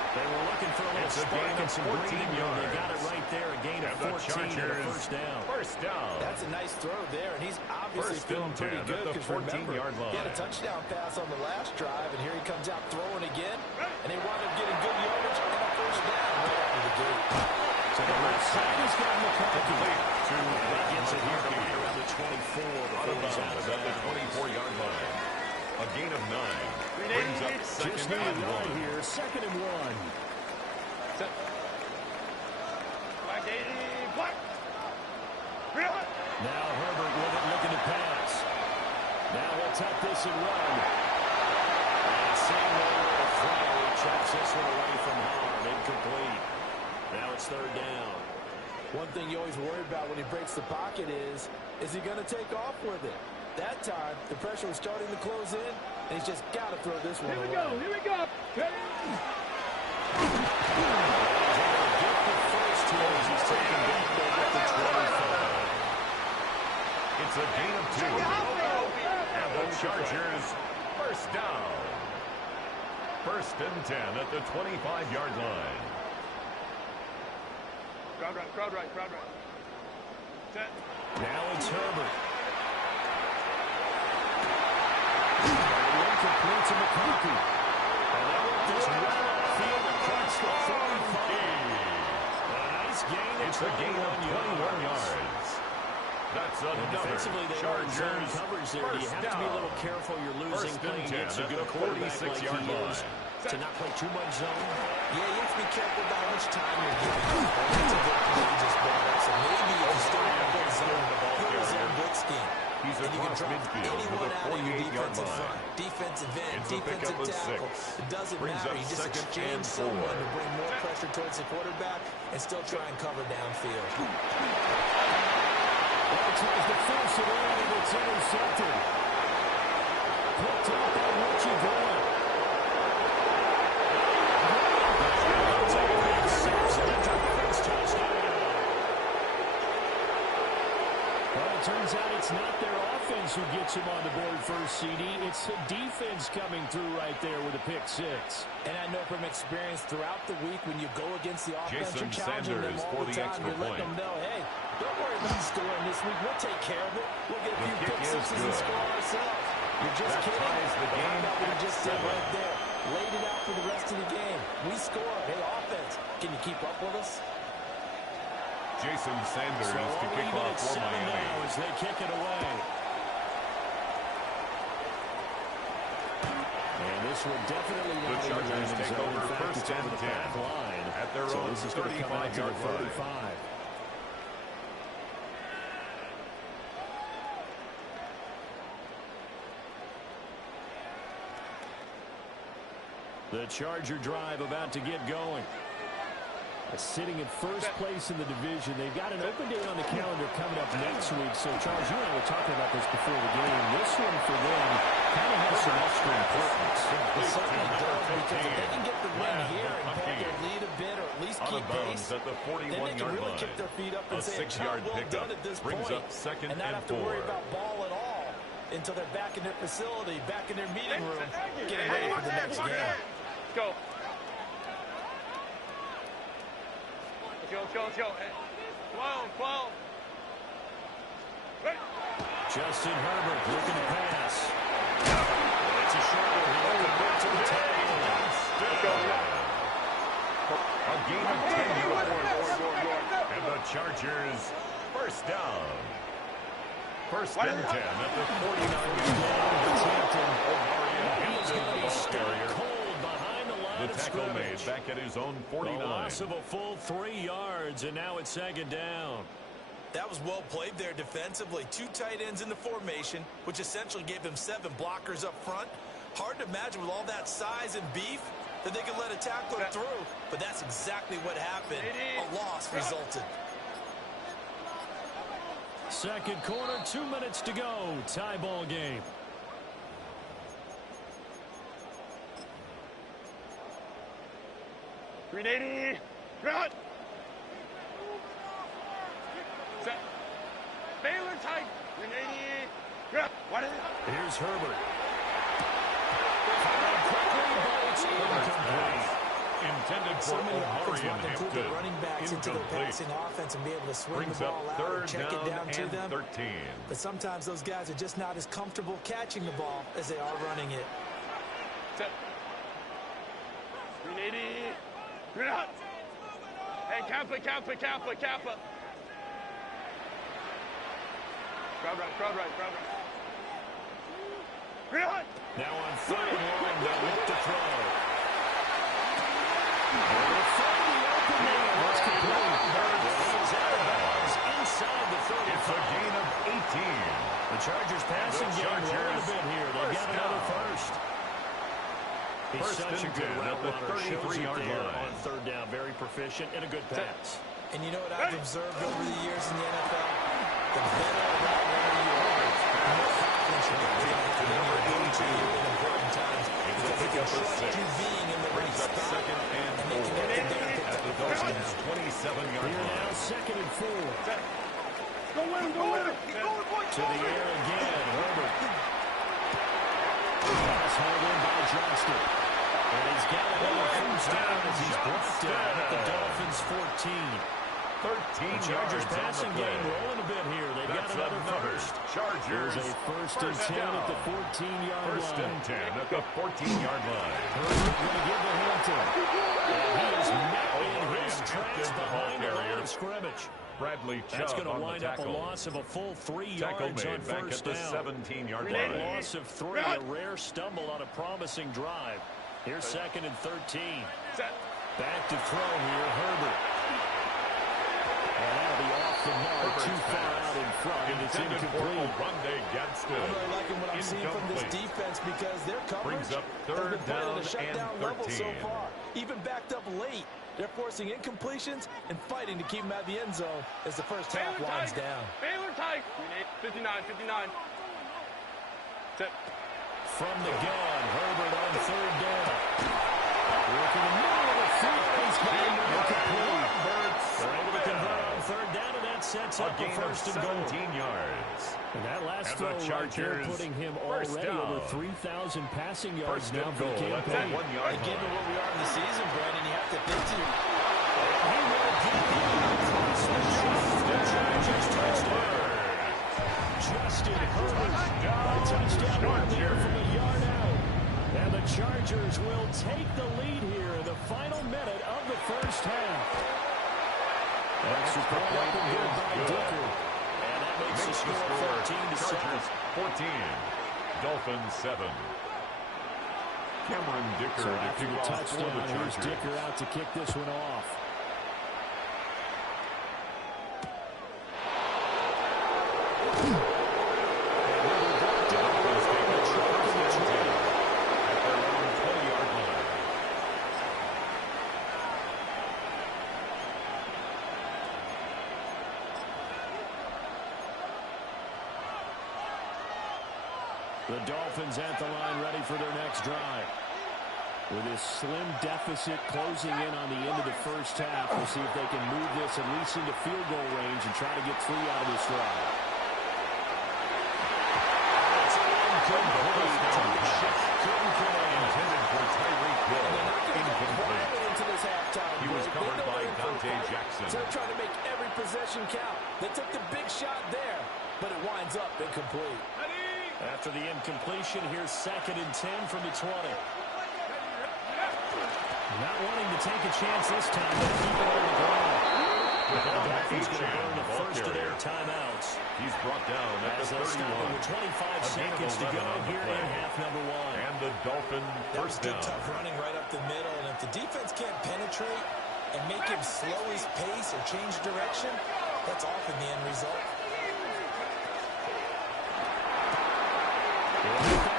They were looking for a little spark and some breathing room. They got it right there, a gain of 14 and a first down. First down. That's a nice throw there, and he's obviously feeling pretty good because remember, he had a touchdown pass on the last drive, and here he comes out throwing again, and they wind up getting good yardage and a first down right out of the gate. So the left side has got McCarthy. He gets it here around the 24 before he's out of the 24-yard line. A gain of 9. Brings up just need a 9 here. 2nd and 1. Now Herbert with it, looking to pass. Now he'll tuck this and run. And same way with a throw. He chucks this one away from harm. Incomplete. Now it's 3rd down. One thing you always worry about when he breaks the pocket is he going to take off with it? That time, the pressure was starting to close in, and he's just got to throw this one away. Here we go. Get the first here as he's taken down there at the 25. It's a gain of 2. And the Chargers first down. 1st and 10 at the 25-yard line. Crowd right. Set. Now it's Herbert. Incomplete to McCarthy. And they work this well field across the 35. A nice gain. It's a gain of 21 yards. That's another Chargers coverage there. You have to be a little careful. You're losing playing against a good quarterback like he is to not play too much zone. Yeah, you have to be careful about how much time you're giving him. That's a good play you just brought up. So maybe if you start out with zone, put a zone blitz scheme. He's and you can across drop midfield anyone with a out of your 48-yard defensive line. front, defensive end, It's a defensive pickup of tackle. 6. It doesn't Brings matter. up You just 2nd exchange and 4. someone to bring more pressure towards the quarterback and still try and cover downfield. Well, tries to force it in, and it's intercepted. Picked up by Richie Grant. Well, it turns out it's not their offense who gets him on the board first, CD. It's the defense coming through right there with a pick 6. And I know from experience throughout the week when you go against the offense, Jason you're challenging them Sanders all for the the time. extra You're letting point. them know, hey, don't worry about scoring this week. We'll take care of it. We'll get a few kick pick is sixes and good. score ourselves. You're just That kidding. ties the Well, how game about what he at just did 7. right there? Laid it out for the rest of the game. We scored. Hey, offense, can you keep up with us? Jason Sanders So to kick even off at for 7 Miami. now as they kick it away. And this will definitely The lie in the Chargers landing take zone. over In fact, 1st it's over and the 10 back line. at their So own this is going to come out to the 35-yard line. 35. The Charger drive about to get going. Sitting in first place in the division. They've got an open day on the calendar coming up next week. So, Charles, you and I were talking about this before the game. This one for them kind of has some extra importance. It certainly does, because if they can get the win here and pad their lead a bit or at least Out keep of bounds pace, at the then they can 41-yard really line. kick their feet up and A say, 6-yard well pickup done at this brings point, up 2nd and not and have to 4. worry about ball at all until they're back in their facility, back in their meeting room, getting ready for the next game. Let's go. Let's go. 12. Ready. Justin Herbert looking to pass. It's a short one. He'll go to the tail. Let's go. A gain of 10 yards. And the Chargers first down. 1st and 10 at the 49-yard line. He's going to be stuck cold behind the line The tackle made back at his own 49. A loss of a full 3 yards, and now it's second down. That was well played there defensively. 2 tight ends in the formation, which essentially gave them 7 blockers up front. Hard to imagine with all that size and beef that they could let a tackler through, but that's exactly what happened. A loss resulted. Second quarter, 2 minutes to go. Tie ball game. .380. Run. Set. Baylor tight. .380. Run. What is it? Here's Herbert. Fired quickly, but it's incomplete. Intended for So many offenses want to include Hampton. their running backs into their passing offense and be able to swing Brings the ball up out or third check it down to and them. 13. But sometimes those guys are just not as comfortable catching the ball as they are running it. Set. .380. Run. Hey, Kappa. Crowd right. Run. Now on third and long, they'll look to throw. They'll find the open man. That's complete. He's out of bounds inside the 35. It's a gain of 18. The Chargers passing game rolling a bit here. They got another first. He's First such a and good 10 at route the runner. Shows it 33-yard there line. on third down. Very proficient and a good pass. And you know what I've observed over the years in the NFL? The better a route runner you are, the more confidence you're going to have in your go-to in important times. Because they can trust you being in the right spot. Second and And they 4 connected there and picked at up the the first Dolphins' down. 27-yard Here now, line. second and 4. Go win him. To the air again, Herbert. Pass held in by Johnston. And he's got another first down as he's brought down at the Dolphins' 14. 13 The Chargers yards on passing the play. game rolling a bit here. They've That's got another first. Chargers. Here's a first and 10 at the 14-yard First line. and 10 at the 14-yard line. Herbert going to give to Hampton. And he is met in his Hampton tracks the behind the ball line carrier. of scrimmage. Bradley That's Chubb going to on the wind up a tackle. loss of a full 3 Tackle yards on made back first at the down. 17-yard A line. loss of 3, a rare stumble on a promising drive. Here's second and 13. Set. Back to throw here, Herbert. And that'll be off the mark, too far out in front, and it's Intended for incomplete. Oronde Gadsden. I'm really liking what I'm seeing from this Incomplete. defense because their coverage Brings up has third been played down at a shutdown and level so 13. far. Even backed up late, they're forcing incompletions and fighting to keep them at the end zone as the first half Baylor winds tight. down. Baylor tight. 59. Set. From the gun, Herbert on third down. Working the middle of the field, he's got it incomplete. They're able to convert on third down, and that sets A up the gain of first and goal. 17 yards. And that last And throw the right there, Chargers putting him first already down. over 3,000 passing yards First now and for the goal at the campaign. 1-yard And given line. where we are in the season, Brandon, you have to think to He will get him across the shoulder. Chargers touchdown. Justin Herbert, a touchdown run there from a yard out. And the Chargers will take the lead here in the final minute of the first half. Extra point up and good by Dicker. And that makes the score 14-7. Chargers 14. Dolphins 7. Cameron Dicker So to after kick the off for touchdown, the here's Chargers. Dicker out to kick this one off. The Dolphins at the line ready for their next drive. With this slim deficit closing in on the end of the first half, we'll see if they can move this at least into field goal range and try to get 3 out of this drive. Intended for Tyreek Hill. Incomplete. into this halftime. He was break. covered They know by they're in for a Dante fight, Jackson. So they're trying to make every possession count. They took the big shot there, but it winds up incomplete. After the incompletion, here's second and 10 from the 20. Not wanting to take a chance this time, but keep it on the ground. with The on Dolphins going to Achane, burn the ball first of their carrier. timeouts. He's brought down at As the they'll stop 31. it with 25 seconds to go here in half number one. And the Dolphin That was first good, down. tough running right up the middle. And if the defense can't penetrate and make him slow his pace or change direction, that's often the end result.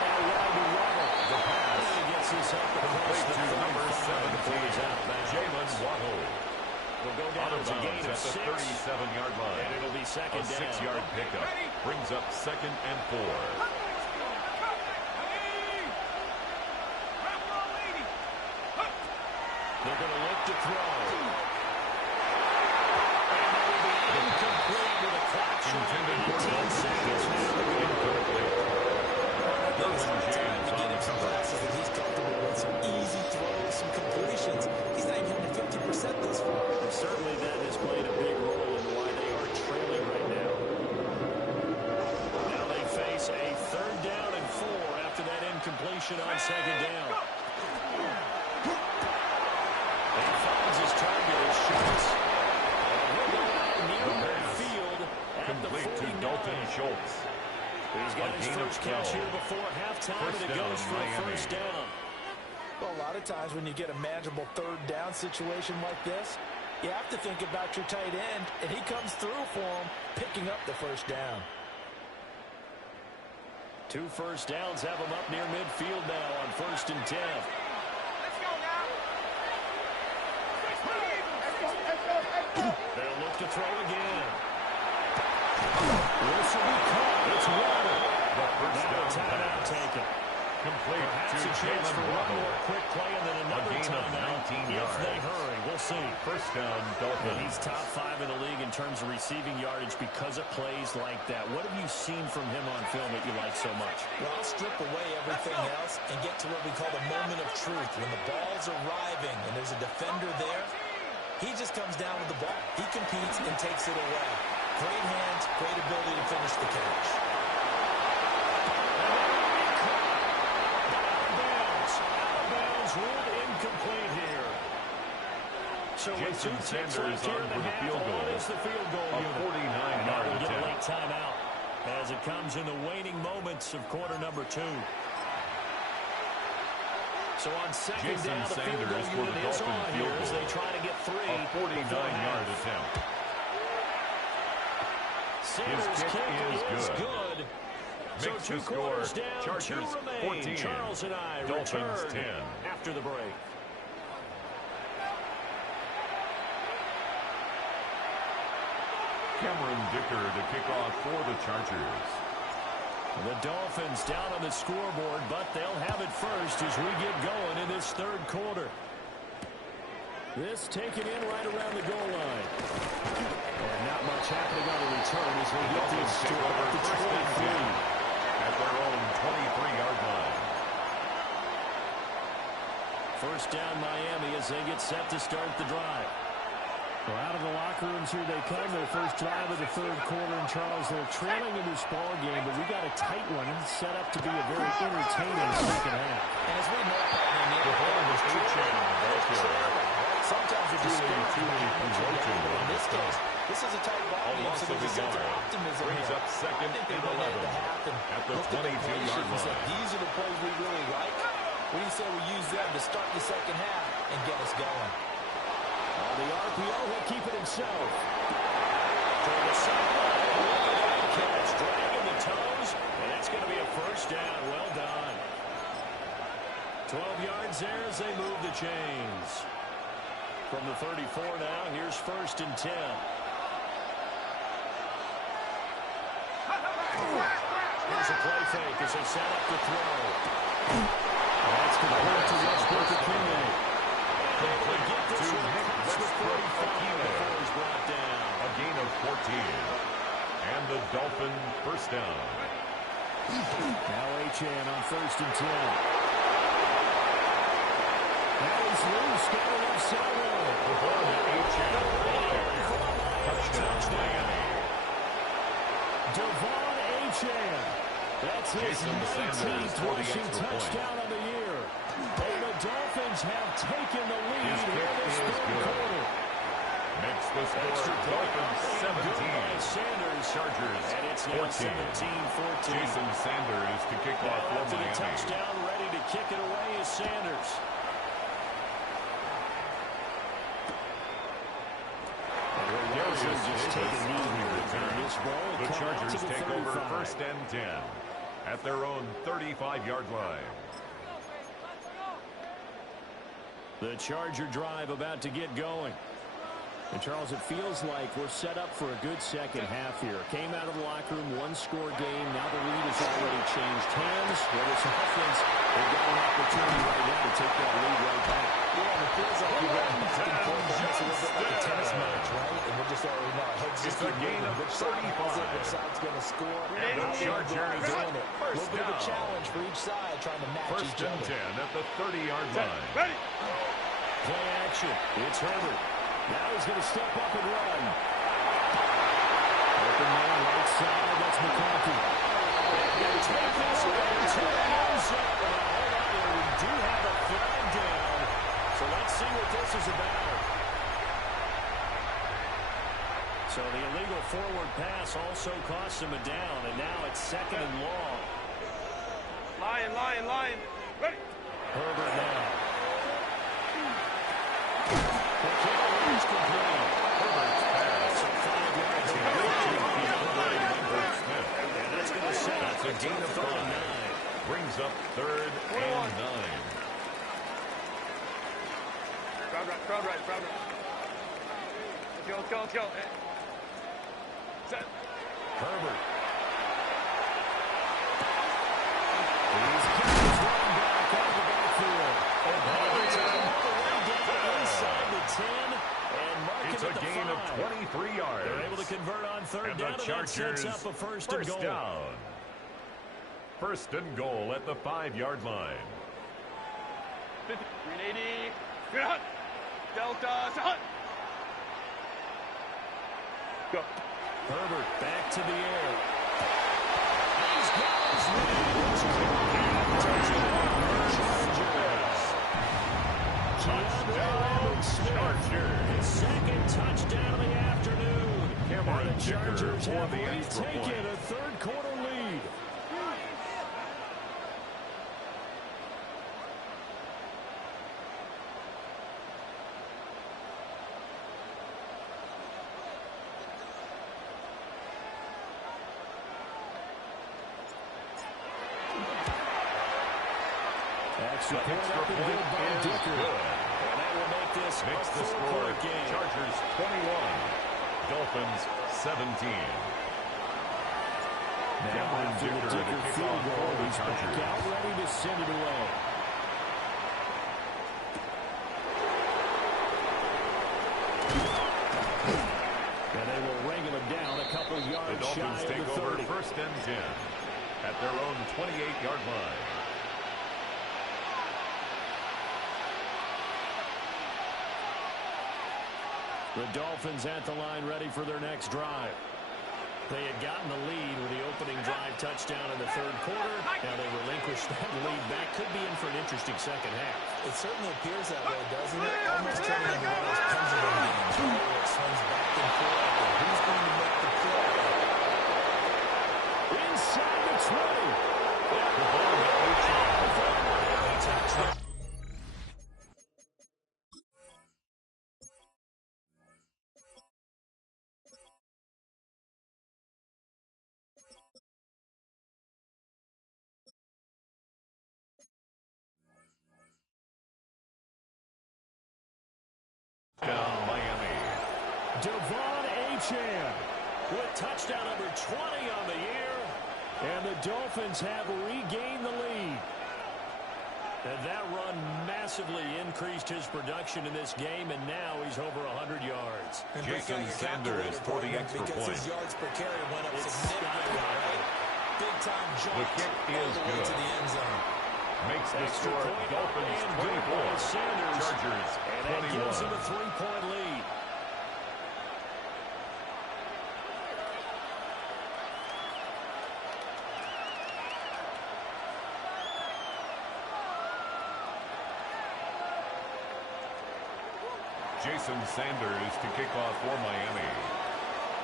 The pass. He gets this up across the to number 35 before he's 17, out of bounds. Jalen Waddle. Will go Out down of as a gain bounds of at the 6. 37-yard line. And it'll be second A down. 6-yard pickup brings up 2nd and 4. They're going to look to throw. And that will be incomplete with a clock showing Intended for 18 seconds now. Incomplete. Derwin James on the Some cover. passes that he's comfortable with, some easy throws, some completions. He's not even hitting 50% thus far. Certainly that has played a big role in why they are trailing right now. Now they face a 3rd down and 4 after that incompletion on 2nd down. And he finds his target as Schultz. And he'll go out near midfield at the Complete to 49. Dalton Schultz. He's got his gain of first catch 12. here before halftime, First and it goes down, for a Miami. first down. Well, a lot of times when you get a manageable 3rd down situation like this, you have to think about your tight end, and he comes through for him, picking up the first down. 2 first downs have him up near midfield now on 1st and 10. Let's go now. They'll look to throw again. This will be caught. It's Waddle. The first Now a down timeout pass. taken. Complete Perhaps to a chance for Jalen one Waddle. more quick play and then another gain of timeout 19 if yards. they hurry. We'll see. First down, And Dolphins. he's top 5 in the league in terms of receiving yardage because of plays like that. What have you seen from him on film that you like so much? Well, I'll strip away everything else and get to what we call the moment of truth. When the ball's arriving and there's a defender there, he just comes down with the ball. He competes and takes it away. Great hands, great ability to finish the catch. Ruled incomplete here. So with Jason 2 ticks Sanders left here on in for the half, field goal. on is the field goal A unit. 49-yard And get a attempt. late timeout as it comes in the waning moments of quarter number 2. So on 2nd Jason down, the field Sanders goal for the unit is Dolphin on field here as goal. they try to get 3. A 49-yard attempt. Sanders' kick kick is is good. good. So Makes 2 the score quarters down, Chargers 2 remain. 14. Charles and I Dolphins return 10. after the break. Cameron Dicker to kick off for the Chargers. The Dolphins down on the scoreboard, but they'll have it first as we get going in this 3rd quarter. This taken in right around the goal line. And not much happening on the return as they get this to over the first and 10 23. at their own 23-yard line. First down Miami as they get set to start the drive. Well, out of the locker rooms here they come. Their first drive of the 3rd quarter. And Charles, they're trailing in this ball game, but we got a tight one set up to be a very entertaining 2nd half. And as we know, The ball was Achane on the ball carrier. sometimes it's Truly promotion in this case, this is a tight ball A game, loss so of there's a a sense of yard. optimism Brings here. up 2nd I think they and went 11 at the 22-yard plays and said, line. these are the plays we really like. What do you say we use them to start the 2nd half and get us going? On the RPO, he'll keep it himself. Toward the sideline, catch, dragging the toes, and that's going to be a first down. Well done. 12 yards there as they move the chains. From the 34 now, here's 1st and 10. Here's a play fake as they set up the throw. That's complete to Westbrook Akine. Complete to Nick Westbrook Akine. He's brought down. A gain of 14. And the Dolphin first down. Now Achane on 1st and 10. Now he's loose, got it left sideline. The ball to Achane. Touchdown Miami. Devon Achane. That's his Jason Sanders 19th for the rushing extra point. touchdown of the year. And the Dolphins have taken the lead His in kick this is 3rd good. quarter. Makes the score, Dolphins 17, Sanders. Chargers And it's 14. now 17-14. Jason Sanders to kick off for To the Miami. touchdown, ready to kick it away is Sanders. Just take a knee here. The Chargers take over 1st and 10 at their own 35-yard line. The Charger drive about to get going. And, Charles, it feels like we're set up for a good second half here. Came out of the locker room, one-score game. Now the lead has already changed hands. Well, this offense, they've got an opportunity right now to take that lead right back. Yeah, it feels like you're going back and forth almost a little bit like a tennis match, right? And we're just already know heads just keep moving. Which side has it? Which side's going to score? And the Chargers doing it. A little bit of a down. challenge for each side, trying to match each 1st and other. 10 at the 30-yard line. Ready. Play action. It's Herbert. Now he's going to step up and run. Open man right side. That's McCarthy. They take this away to the end zone. Hold on here. We do have a flag down. So let's see what this is about. So the illegal forward pass also cost him a down. And now it's 2nd and long. Lion. Ready. Herbert now. The kick is complete. Herbert's pass. So 5 yards. And that's going to set up That's a gain of 5. Brings up 3rd and 9. Crowd right. Let's go. Set. Herbert. He's got his run back out of the backfield. Inside the 10 and mark It's it a at the gain 5. of 23 yards. They're able to convert on 3rd And down, the and that sets Chargers up a first and goal. down. 1st and goal at the 5-yard line. 380. Good hunt. Delta hunt. Go. Herbert back to the air. He's got his lead. Chargers. His 2nd touchdown of the afternoon. Cameron And the Dicker Chargers for have the extra retaken point. a 3rd quarter lead. Extra point Extra up and point good by is Dicker. good. And that will make this Makes a the score 4-point game. Chargers 21, Dolphins 17. Now after the Dicker field goal, he's back out ready to send it away. And they will wrangle him down a couple The yards Dolphins shy take of the over 30. 1st and 10 at their own 28-yard line. The Dolphins at the line ready for their next drive. They had gotten the lead with the opening drive touchdown in the 3rd quarter. Now they relinquish that lead. That could be in for an interesting second half. It certainly appears that way, doesn't it? Almost turning into one of those pendulum games, right? Where it swings back and forth. And who's going to make the play? Inside the 20. The ball got no chance. Down Miami. Devon Achane with touchdown number 20 on the year. And the Dolphins have regained the lead. And that run massively increased his production in this game, and now he's over 100 yards. And Jason Sanders for the extra because point. his yards per carry went up significantly, right? Big time jump The kick all is the way good. to the end zone. Makes the Extra score point Dolphins and good by 24, Sanders. Chargers And that gives him 21. a 3-point lead. Jason Sanders to kick off for Miami.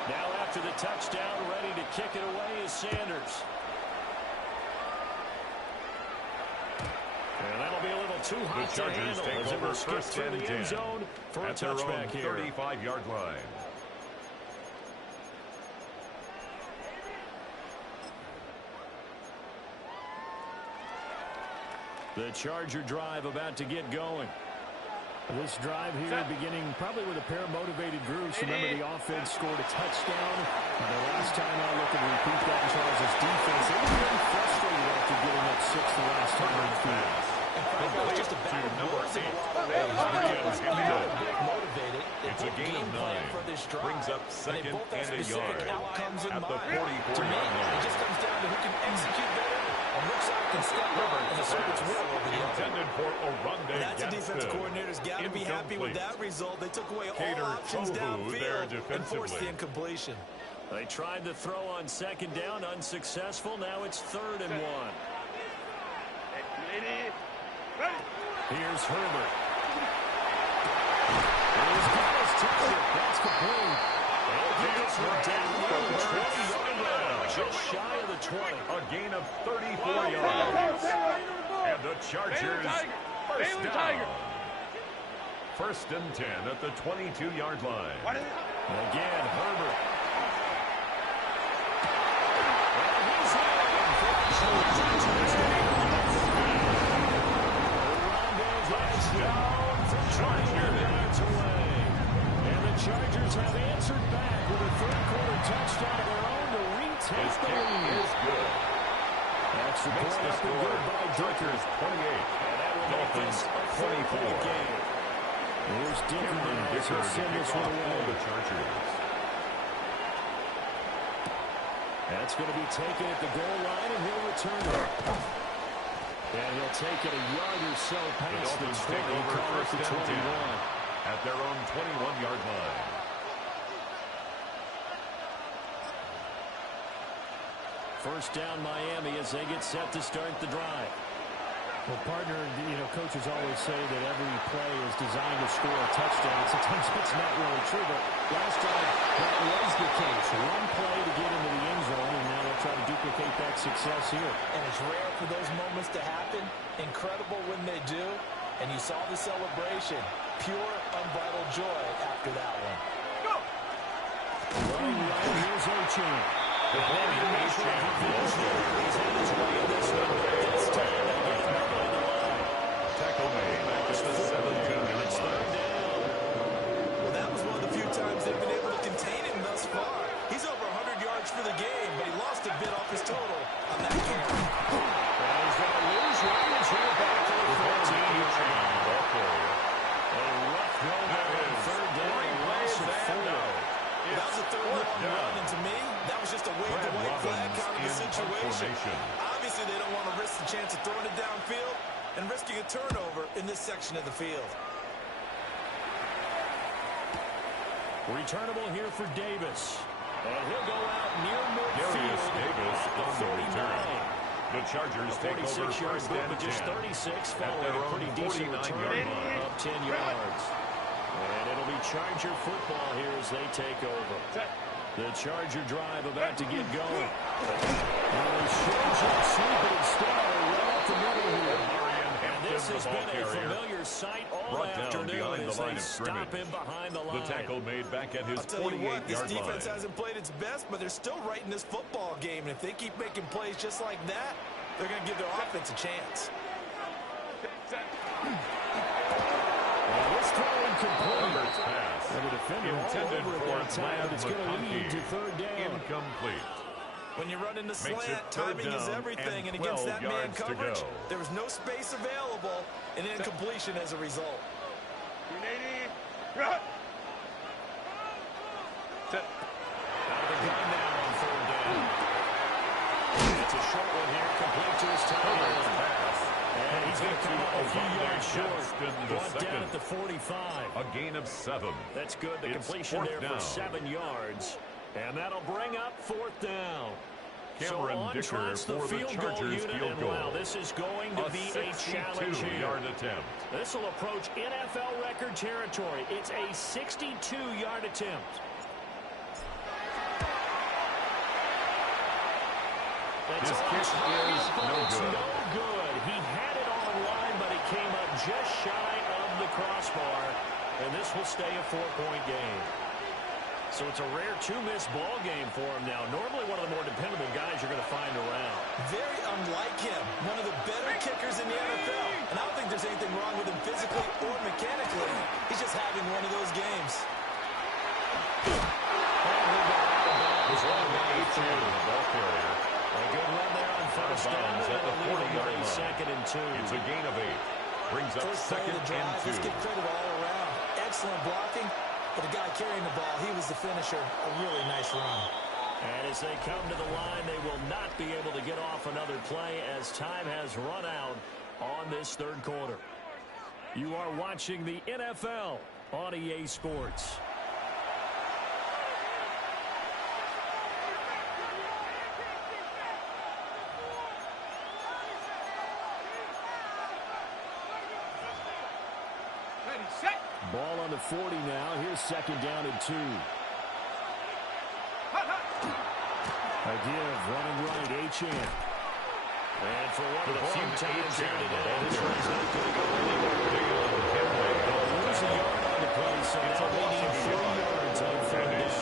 Now after the touchdown, ready to kick it away is Sanders. And that'll be a little too hot to handle as it will skip through the end zone for a touchback here. 35-yard line. The Charger drive about to get going. This drive here beginning probably with a pair of motivated groups. Remember, the offense scored a touchdown. The last time I look and repeat that, Charles' defense, they were very frustrated after giving up 6 the last time on the field. Just a bad number 8. Motivated. It's a gain of 9. Brings up second and a yard at the 44-yard line. It just comes down to who can execute better and which side can step up and assert its will over the other. Intended for Oronde. That's a defensive coordinator's got to be happy with that result. They took away all options downfield and forced the incompletion. They tried to throw on second down, unsuccessful. Now it's 3rd and 1. Here's Herbert. Here's Dallas takes it. That's complete. And down near the 20-yard line, just shy of the 20. A gain of 34 yards. And the Chargers first down. 1st and 10 at the 22-yard line. Again, Herbert. And he's in for a touchdown. Down from 20 yards away. And the Chargers have answered back with a 3rd-quarter touchdown of their own to retake the lead. Is good. That's the Makes the up and score. good by Chargers 28. And that will Dolphins make this a 24. game. Here's Dickerman as Dicker he'll to send kick this off one for away. the Chargers. That's going to be taken at the goal line, and he'll return it. And he'll take it a yard or so past the 20, take over call it 1st the and 10 21. at their own 21-yard line. First down Miami as they get set to start the drive. Well, partner, coaches always say that every play is designed to score a touchdown. Sometimes that's not really true, but last time that was the case. One play to get into the end zone, and now they'll try to duplicate that success here. And it's rare for those moments to happen. Incredible when they do. And you saw the celebration. Pure, unbridled joy after that one. Running right, here's O'Chain. The Miami He's on his way in this one. This time they get him up on the line. Tackle made back at the 17-yard line. Well, that was one of the few times they've been able to contain him thus far. He's over 100 yards for the game, but he lost a bit off his total on that carry. And he's going to lose range here back to the 14-yard line. A rough throw there on 3rd down. Loss of 4. That was a 3rd long run, and to me, that was just a wave the white flag kind of a situation. Obviously, they don't want to risk the chance of throwing it downfield and risking a turnover in this section of the field. Returnable here for Davis. And he'll go out near midfield. Darius Davis on the return. The Chargers take over 1st and 10 just 36 following their a own pretty decent return 49-yard line. up 10 yards. And it'll be Charger football here as they take over. The Charger drive about to get going. Now they shows up sleeping star right up the middle here. And this has been a familiar sight all afternoon as they stop him behind the line. The tackle made back at his 48-yard This line. defense hasn't played its best, but they're still right in this football game. And if they keep making plays just like that, they're going to give their offense a chance. This throw incomplete. Pass. And the defender Intended all over for that time, but it's going to lead to 3rd down. Incomplete. When you run into Makes slant, it 3rd timing is down everything. and And against 12 that man yards to coverage, go. there was no space available and incompletion as a result. Out of the gun now on 3rd down. It's a short one here, complete to his tight end. And he's going to come up a few yards short. Brought down at the 45. A gain of 7. That's good. The It's completion 4th there down. for 7 yards. And that'll bring up 4th down. Cameron on Dicker tries the for the field goal Chargers unit, field and goal. wow, this is going to be a challenge here. 62-yard attempt. This will approach NFL record territory. It's a 62-yard attempt. His kick is no good. No good. He had it on line, but it came up just shy of the crossbar, and this will stay a 4-point game. So it's a rare two-miss ball game for him now. Normally one of the more dependable guys you're going to find around. Very unlike him. One of the better kickers in the NFL. And I don't think there's anything wrong with him physically or mechanically. He's just having one of those games. This one by the ball carrier. A good run there on first down at the 40-yard line. Second and 2. It's a gain of 8. Brings up First play second of the drive. and 2. Let's give credit all around. Excellent blocking. But the guy carrying the ball, he was the finisher. A really nice run. And as they come to the line, they will not be able to get off another play as time has run out on this third quarter. You are watching the NFL on EA Sports. Ball on the 40 now. Here's second down and 2. A give, running right, Achane. And for one of the few times here today, this one's not going to go anywhere. They'll lose a yard on the play, so now they need 4 yards on third down.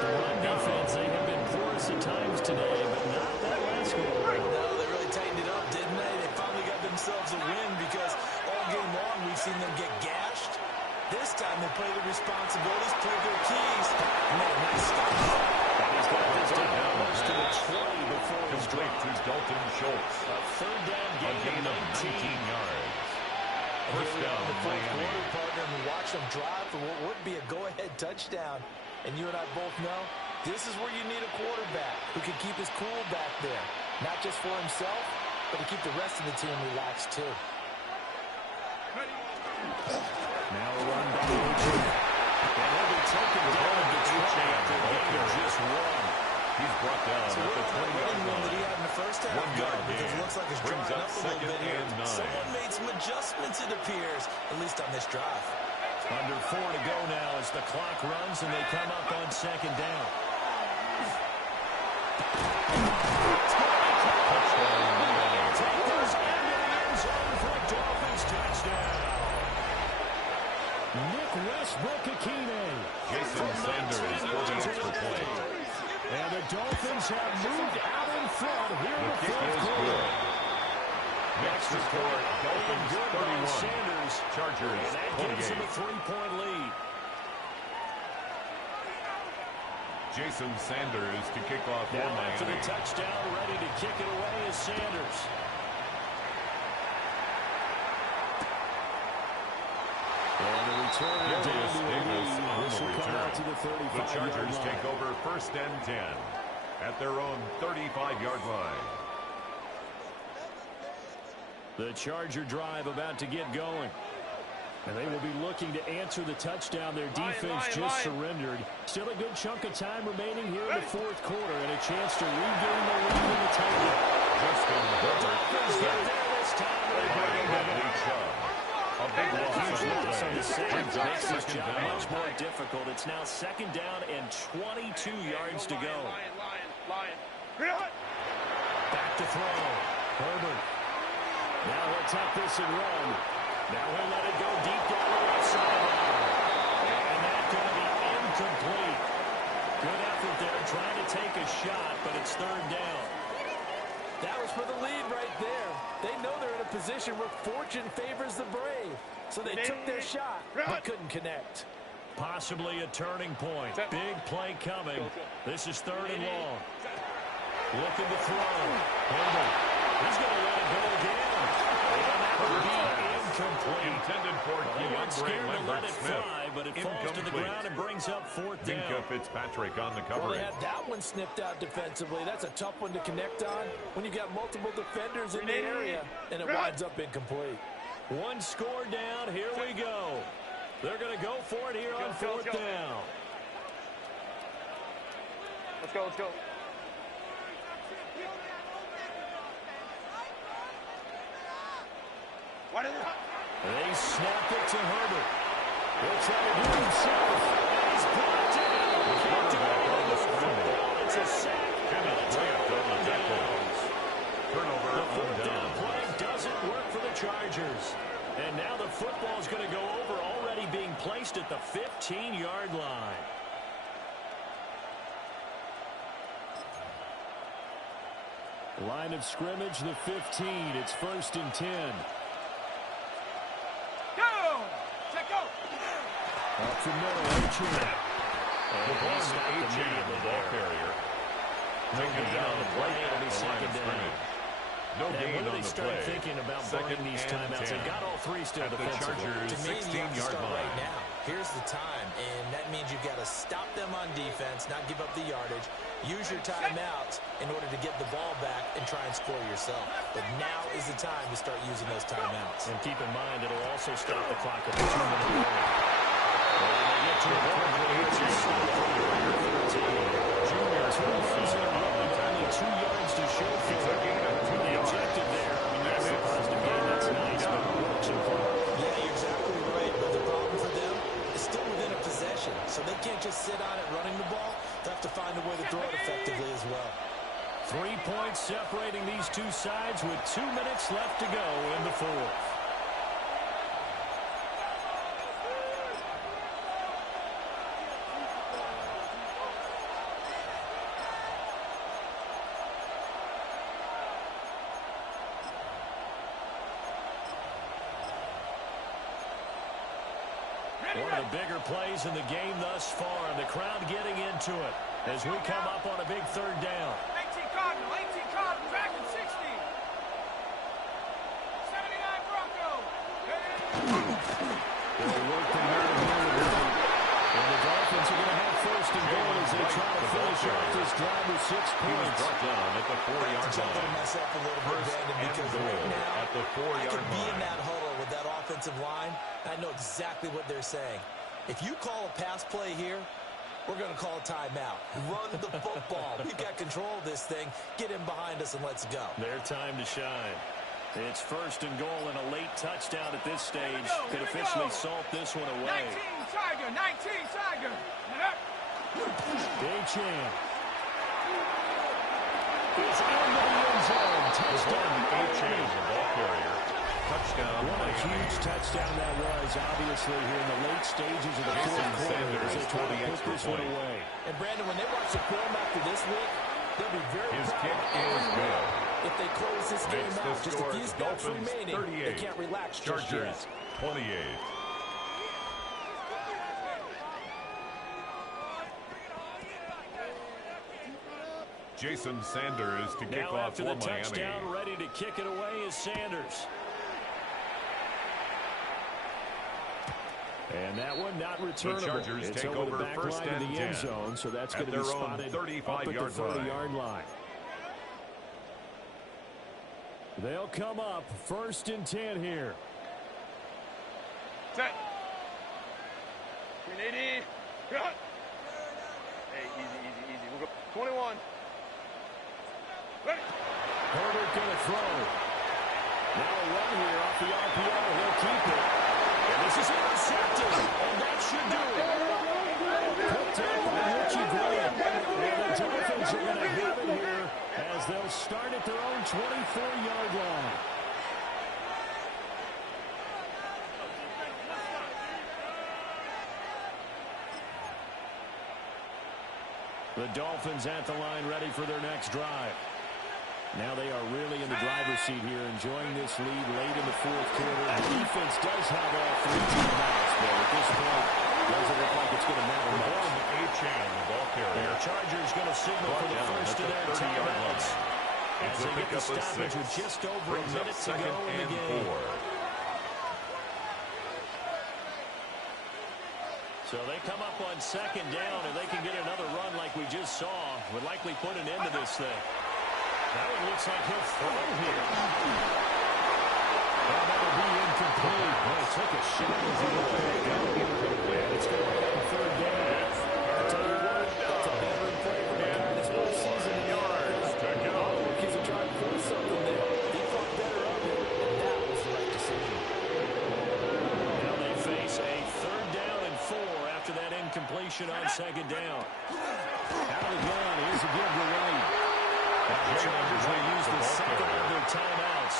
The run defense, they have been porous at times today, but not that last go around. No, they really tightened it up, didn't they? They finally got themselves a win because all game long we've seen them get gashed. This time they play the responsibilities, play their keys, and made a nice stop. And he's got this down almost to the 20 before he's Complete to Dalton Schultz. a third down A gain of 19 yards. First down, the fourth Miami. quarter, partner, and watch them drive for what would be a go-ahead touchdown. And you and I both know this is where you need a quarterback who can keep his cool back there. Not just for himself, but to keep the rest of the team relaxed too. Now a run by Achane. And he'll be taken down to Achane after a gain of just 1. He's brought down So at the what 20-yard running room that he line. had in the first half? 1 yard Good, because gain. it looks like it's Brings drying up up a little second bit here. and 9. Someone made some adjustments, it appears, at least on this drive. Under 4 to go now as the clock runs and they come up on second down. Touchdown, Miami. Take those into the end zone for a Dolphins touchdown. Nick Westbrook-Akine. Jason Sanders for the extra point. And the Dolphins have moved out in front here in The the kick fourth is quarter. good. Next score, Dolphins Good by 31. Sanders. Chargers And that gives him a 28. 3-point lead. Jason Sanders to kick off for Now after the Miami. touchdown, ready to kick it away is Sanders. And the return down Darius to a Davis lead. on This the will come return. out to the 35-yard The Chargers line. take over first and 10 at their own 35-yard line. The Charger drive about to get going. And they will be looking to answer the touchdown their defense just surrendered. Still a good chunk of time remaining here in the fourth quarter and a chance to regain the lead in the title. Justin Herbert Dolphins get there this time. And they bring it Bradley back. Chubb. A big loss on the On the play. Saints Brings up makes this second job down. much more difficult. It's now second down and 22 yards to go. Back to throw. Herbert. Now he'll tuck this and run. Now he'll let it go deep down the left sideline. And that's going to be incomplete. Good effort there trying to take a shot, but it's third down. That was for the lead right there. They know they're in a position where fortune favors the brave. So they took their shot, but couldn't connect. Possibly a turning point. Big play coming. This is third and long. Looking to throw. Herbert. He's going to let it go again. And that would be incomplete. Intended for They weren't DeAndre scared to let Leonard it Smith. fly, but it falls to the ground and brings up fourth down. Minka Fitzpatrick on the Well, coverage. they had that one snipped out defensively. That's a tough one to connect on when you got multiple defenders in the area, and it winds up incomplete. One score down. Here we go. They're going to go for it here on fourth down. Let's go, let's go. They snap it to Herbert. He'll try to do himself. And he's brought down. Kicked away on the football. It's a sack. Kenneth Grant on the tackle. Turnover The on fourth down down. play doesn't work for the Chargers. And now the football is going to go over, already being placed at the 15-yard line. Line of scrimmage, the 15. It's 1st and 10. Go! Check out! Up the middle, H.M. And H.M., the ball carrier. Taken down the play at the line of scrimmage. No gain on the play. Thinking about burning these timeouts? They got all three still defensively. To me, you have to start right now. Here's the time, and that means you've got to stop them on defense, not give up the yardage. Use your timeouts in order to get the ball back and try and score yourself. But now is the time to start using those timeouts. And keep in mind, it'll also stop the clock at the 2-minute warning. When they get to the point, it's Junior Dolphins only 2 yards to show for it. The objective there, I mean, that's a positive game. That's nice, but it works in front. Yeah, you're exactly right. But the problem for them is still within a possession. So they can't just sit on it running the ball. They have to find a way to throw it effectively as well. 3 points separating these two sides with 2 minutes left to go in the fourth. One of the bigger plays in the game thus far, and the crowd getting into it as we come up on a big 3rd down. 18 Cardinal, back at 60. 79 Bronco. They'll work the middle here, and the Dolphins are going to have 1st and goal as they try to finish off this drive with 6 He was points. brought down at the 4-yard line. Myself a little bit, Brandon, because right now at the 4-yard I could be in line. that huddle with that offensive line. I know exactly what they're saying. If you call a pass play here, we're going to call a timeout. Run the football. We've got control of this thing. Get in behind us and let's go. Their time to shine. It's 1st and goal, and a late touchdown at this stage could officially salt this one away. 19 Tiger, 19 Tiger. H.M. is in the end zone. Touchdown. H.M., the ball carrier. Touchdown. What a huge touchdown that was, obviously, here in the late stages of the fourth quarter as they try to put this one away. And, Brandon, when they watch the film after this week, they'll be very His proud kick of is good. if they close this game Makes the out. Just a score few steps Dolphins remaining. 38. They can't relax just Chargers yet. 28. Jason Sanders to kick Now off after for the Miami. touchdown, ready to kick it away is Sanders. And that one not returnable. The Chargers it's take over the over back 1st line of and the end 10 zone, so that's at going to be their own spotted up at the 35-yard 30-yard line. They'll come up 1st and 10 here. Set. 380. Cut. Hey, easy. We'll go. 21. Ready. Herbert going to throw. Now a run here off the RPO. He'll keep it. And this is intercepted. And that should do it. Picked up by Richie Grant. And the Dolphins are going to have it here as they'll start at their own 24-yard line. The Dolphins at the line ready for their next drive. Now they are really in the driver's seat here, enjoying this lead late in the fourth quarter. The defense does have all 3 timeouts, but at this point, doesn't look like it's going to matter much. H.M., the ball carrier. The Chargers going to signal for the first of their timeouts. As they get the stoppage with just over a minute to go in the game. 4. So they come up on 2nd down, and they can get another run like we just saw. Would likely put an end to this thing. That one looks like he'll throw here. And that'll be incomplete. Well, he took a shot as he let it go. And it's going to be on 3rd down. I'll tell you what, that's a veteran play for the Cardinals all season. Yards to go. Rookies are trying to force something there. He thought better of it, and that was the right decision. formation on second down. Out of the gun. Here's a give to White. The Chargers will use the second of their timeouts.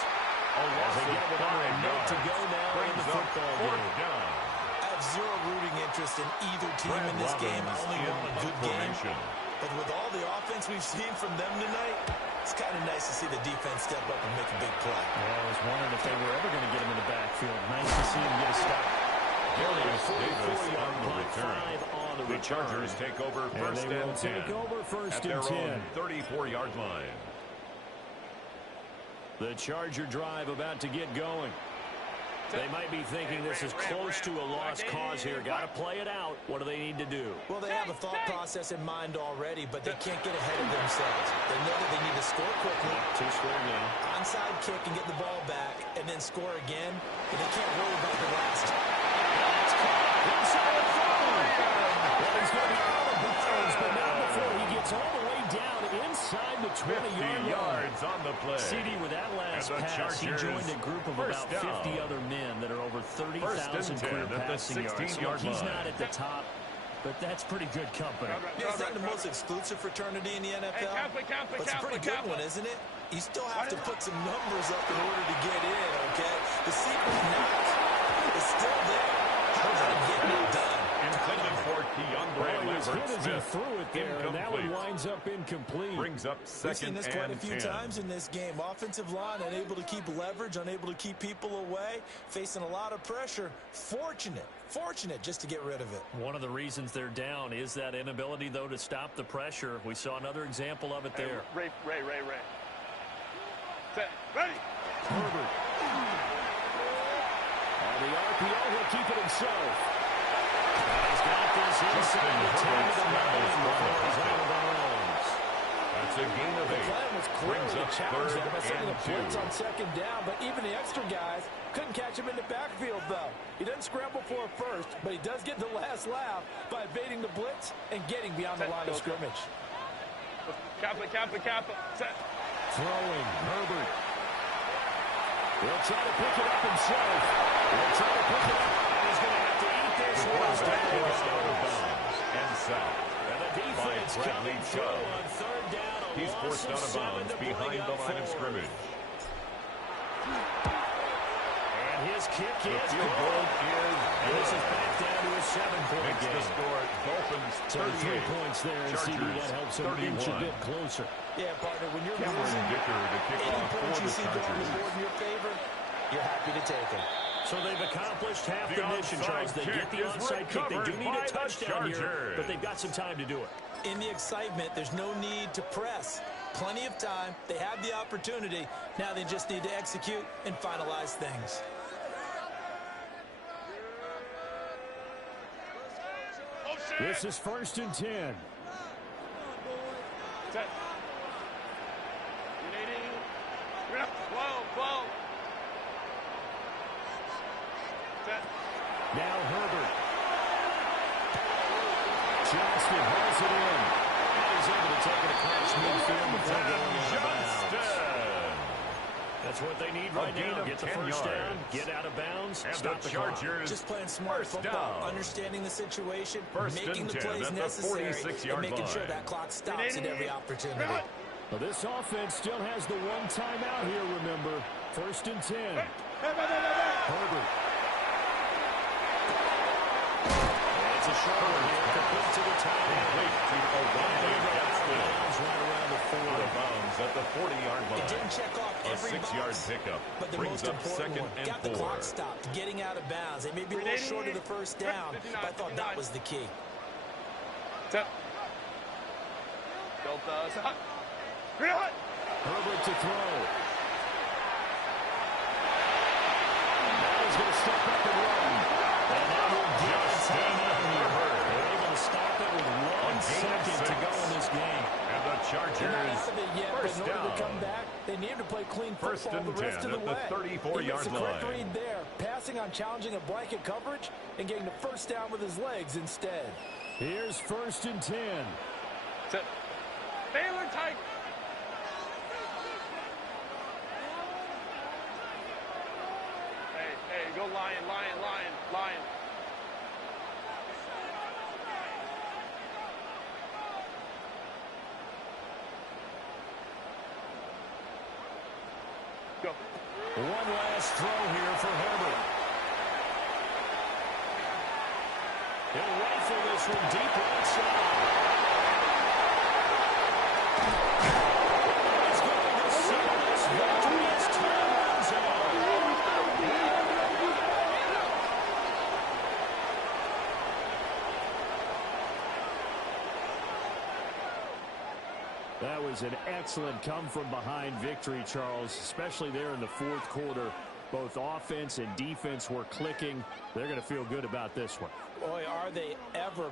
As they get with under a minute to go now in the football game. I have zero rooting interest in either team in this game. I only want a good game. But with all the offense we've seen from them tonight, it's kind of nice to see the defense step up and make a big play. Yeah, I was wondering if they were ever going to get him in the backfield. Nice to see him get a stop. Davis on the return. The Chargers take over first and 10 at their own 34-yard line. The Charger drive about to get going. They might be thinking this is close to a lost cause here. Got to play it out. What do they need to do? Well, they have a thought process in mind already, but they can't get ahead of themselves. They know that they need to score quickly. Two-score game. Onside kick and get the ball back, and then score again. But they can't worry about the last. That's caught. Inside the phone. Well, he's going to be out of bounds, but not before he gets all the way down inside the 20-yard yards on the play. CD, with that last pass, he joined a group of about 50 other men that are over 30,000 career passing yards. So look, he's not at the top, but that's pretty good company. Yeah, it's not the most exclusive fraternity in the NFL, but it's a pretty good one, isn't it? You still have to put some numbers up in order to get in, okay? The secret knot is still there. How about getting it done? Intended for Keandre Lambert Smith. Threw it there, and that one winds up incomplete. Brings up second We've seen this quite a few 10. times in this game. Offensive line unable to keep leverage, unable to keep people away, facing a lot of pressure. Fortunate just to get rid of it. One of the reasons they're down is that inability, though, to stop the pressure. We saw another example of it there. Ray. Set. Ready. Herbert. On the RPO, he'll keep it himself. He's got this inside the 10 of the 9 before he's out of bounds. That's a gain of 8. The plan was clearly Brings to up challenge third them by sending a and blitz 2. on second down, but even the extra guys couldn't catch him in the backfield, though. He doesn't scramble for a first, but he does get the last laugh by evading the blitz and getting beyond the line of scrimmage. Kappa. Set. Throwing, Herbert. He'll try to pick it up himself. He'll try to pick it up, and he's going to have to eat this one. Out of bounds and sacked. And the defense coming through on third down. He's forced out of bounds behind the line of scrimmage. And his kick is Field good. goal is And this is back down to a 7-point Makes the game. score Dolphins 3 38. points there, and CD, that helps him inch a bit closer. Yeah, partner, when you're Cameron losing, Dicker to kick any off points for you the see go on the Chargers. board in your favor, you're happy to take them. So they've accomplished half the mission, onside Charles. They get the kick is onside kick. They do recovered need by a the touchdown here, Chargers. but they've got some time to do it. In the excitement, there's no need to press. Plenty of time. They have the opportunity. Now they just need to execute and finalize things. This is 1st and 10. Set. Uniting. 12. Set. Now Herbert. Johnston hauls it in. And he's able to take it across midfield before going out of bounds. That's what they need right now. Get the first down, get out of bounds, And stop the the clock. Chargers Just playing smart first football, down. understanding the situation, First making and the 10 plays at the necessary, 46-yard and making sure line. that clock stops at every opportunity. Well, this offense still has the one timeout here, remember. 1st and 10. Herbert. That's a short one here. Complete to the tight end. Complete to O'Reilly. Gets Bounds right around the out 40. of bounds at the 40-yard line. It didn't check off A every 6-yard box, pickup but the brings most up important second one. and Got the 4. clock stopped, getting out of bounds. They may be a little short of the first down, but I thought that was the key. Set. Delta. Set. Herbert to throw. Now he's going to step up and run. And that will get a timeout here. They're able to stop it with 1 second to go in this game. And the They're not Chargers out of it yet, but first in order to down. come back, they need to play clean First football and the rest 10 of the at the way. 34-yard He makes the correct line. read there, passing on challenging a blanket coverage and getting the first down with his legs instead. Here's 1st and 10. Set. Baylor Tiger. Hey, go lion. He'll rifle this one deep right side. He's going to seal this victory as time runs out. That was an excellent come-from-behind victory, Charles, especially there in the fourth quarter. Both offense and defense were clicking. They're going to feel good about this one. Boy, are they ever.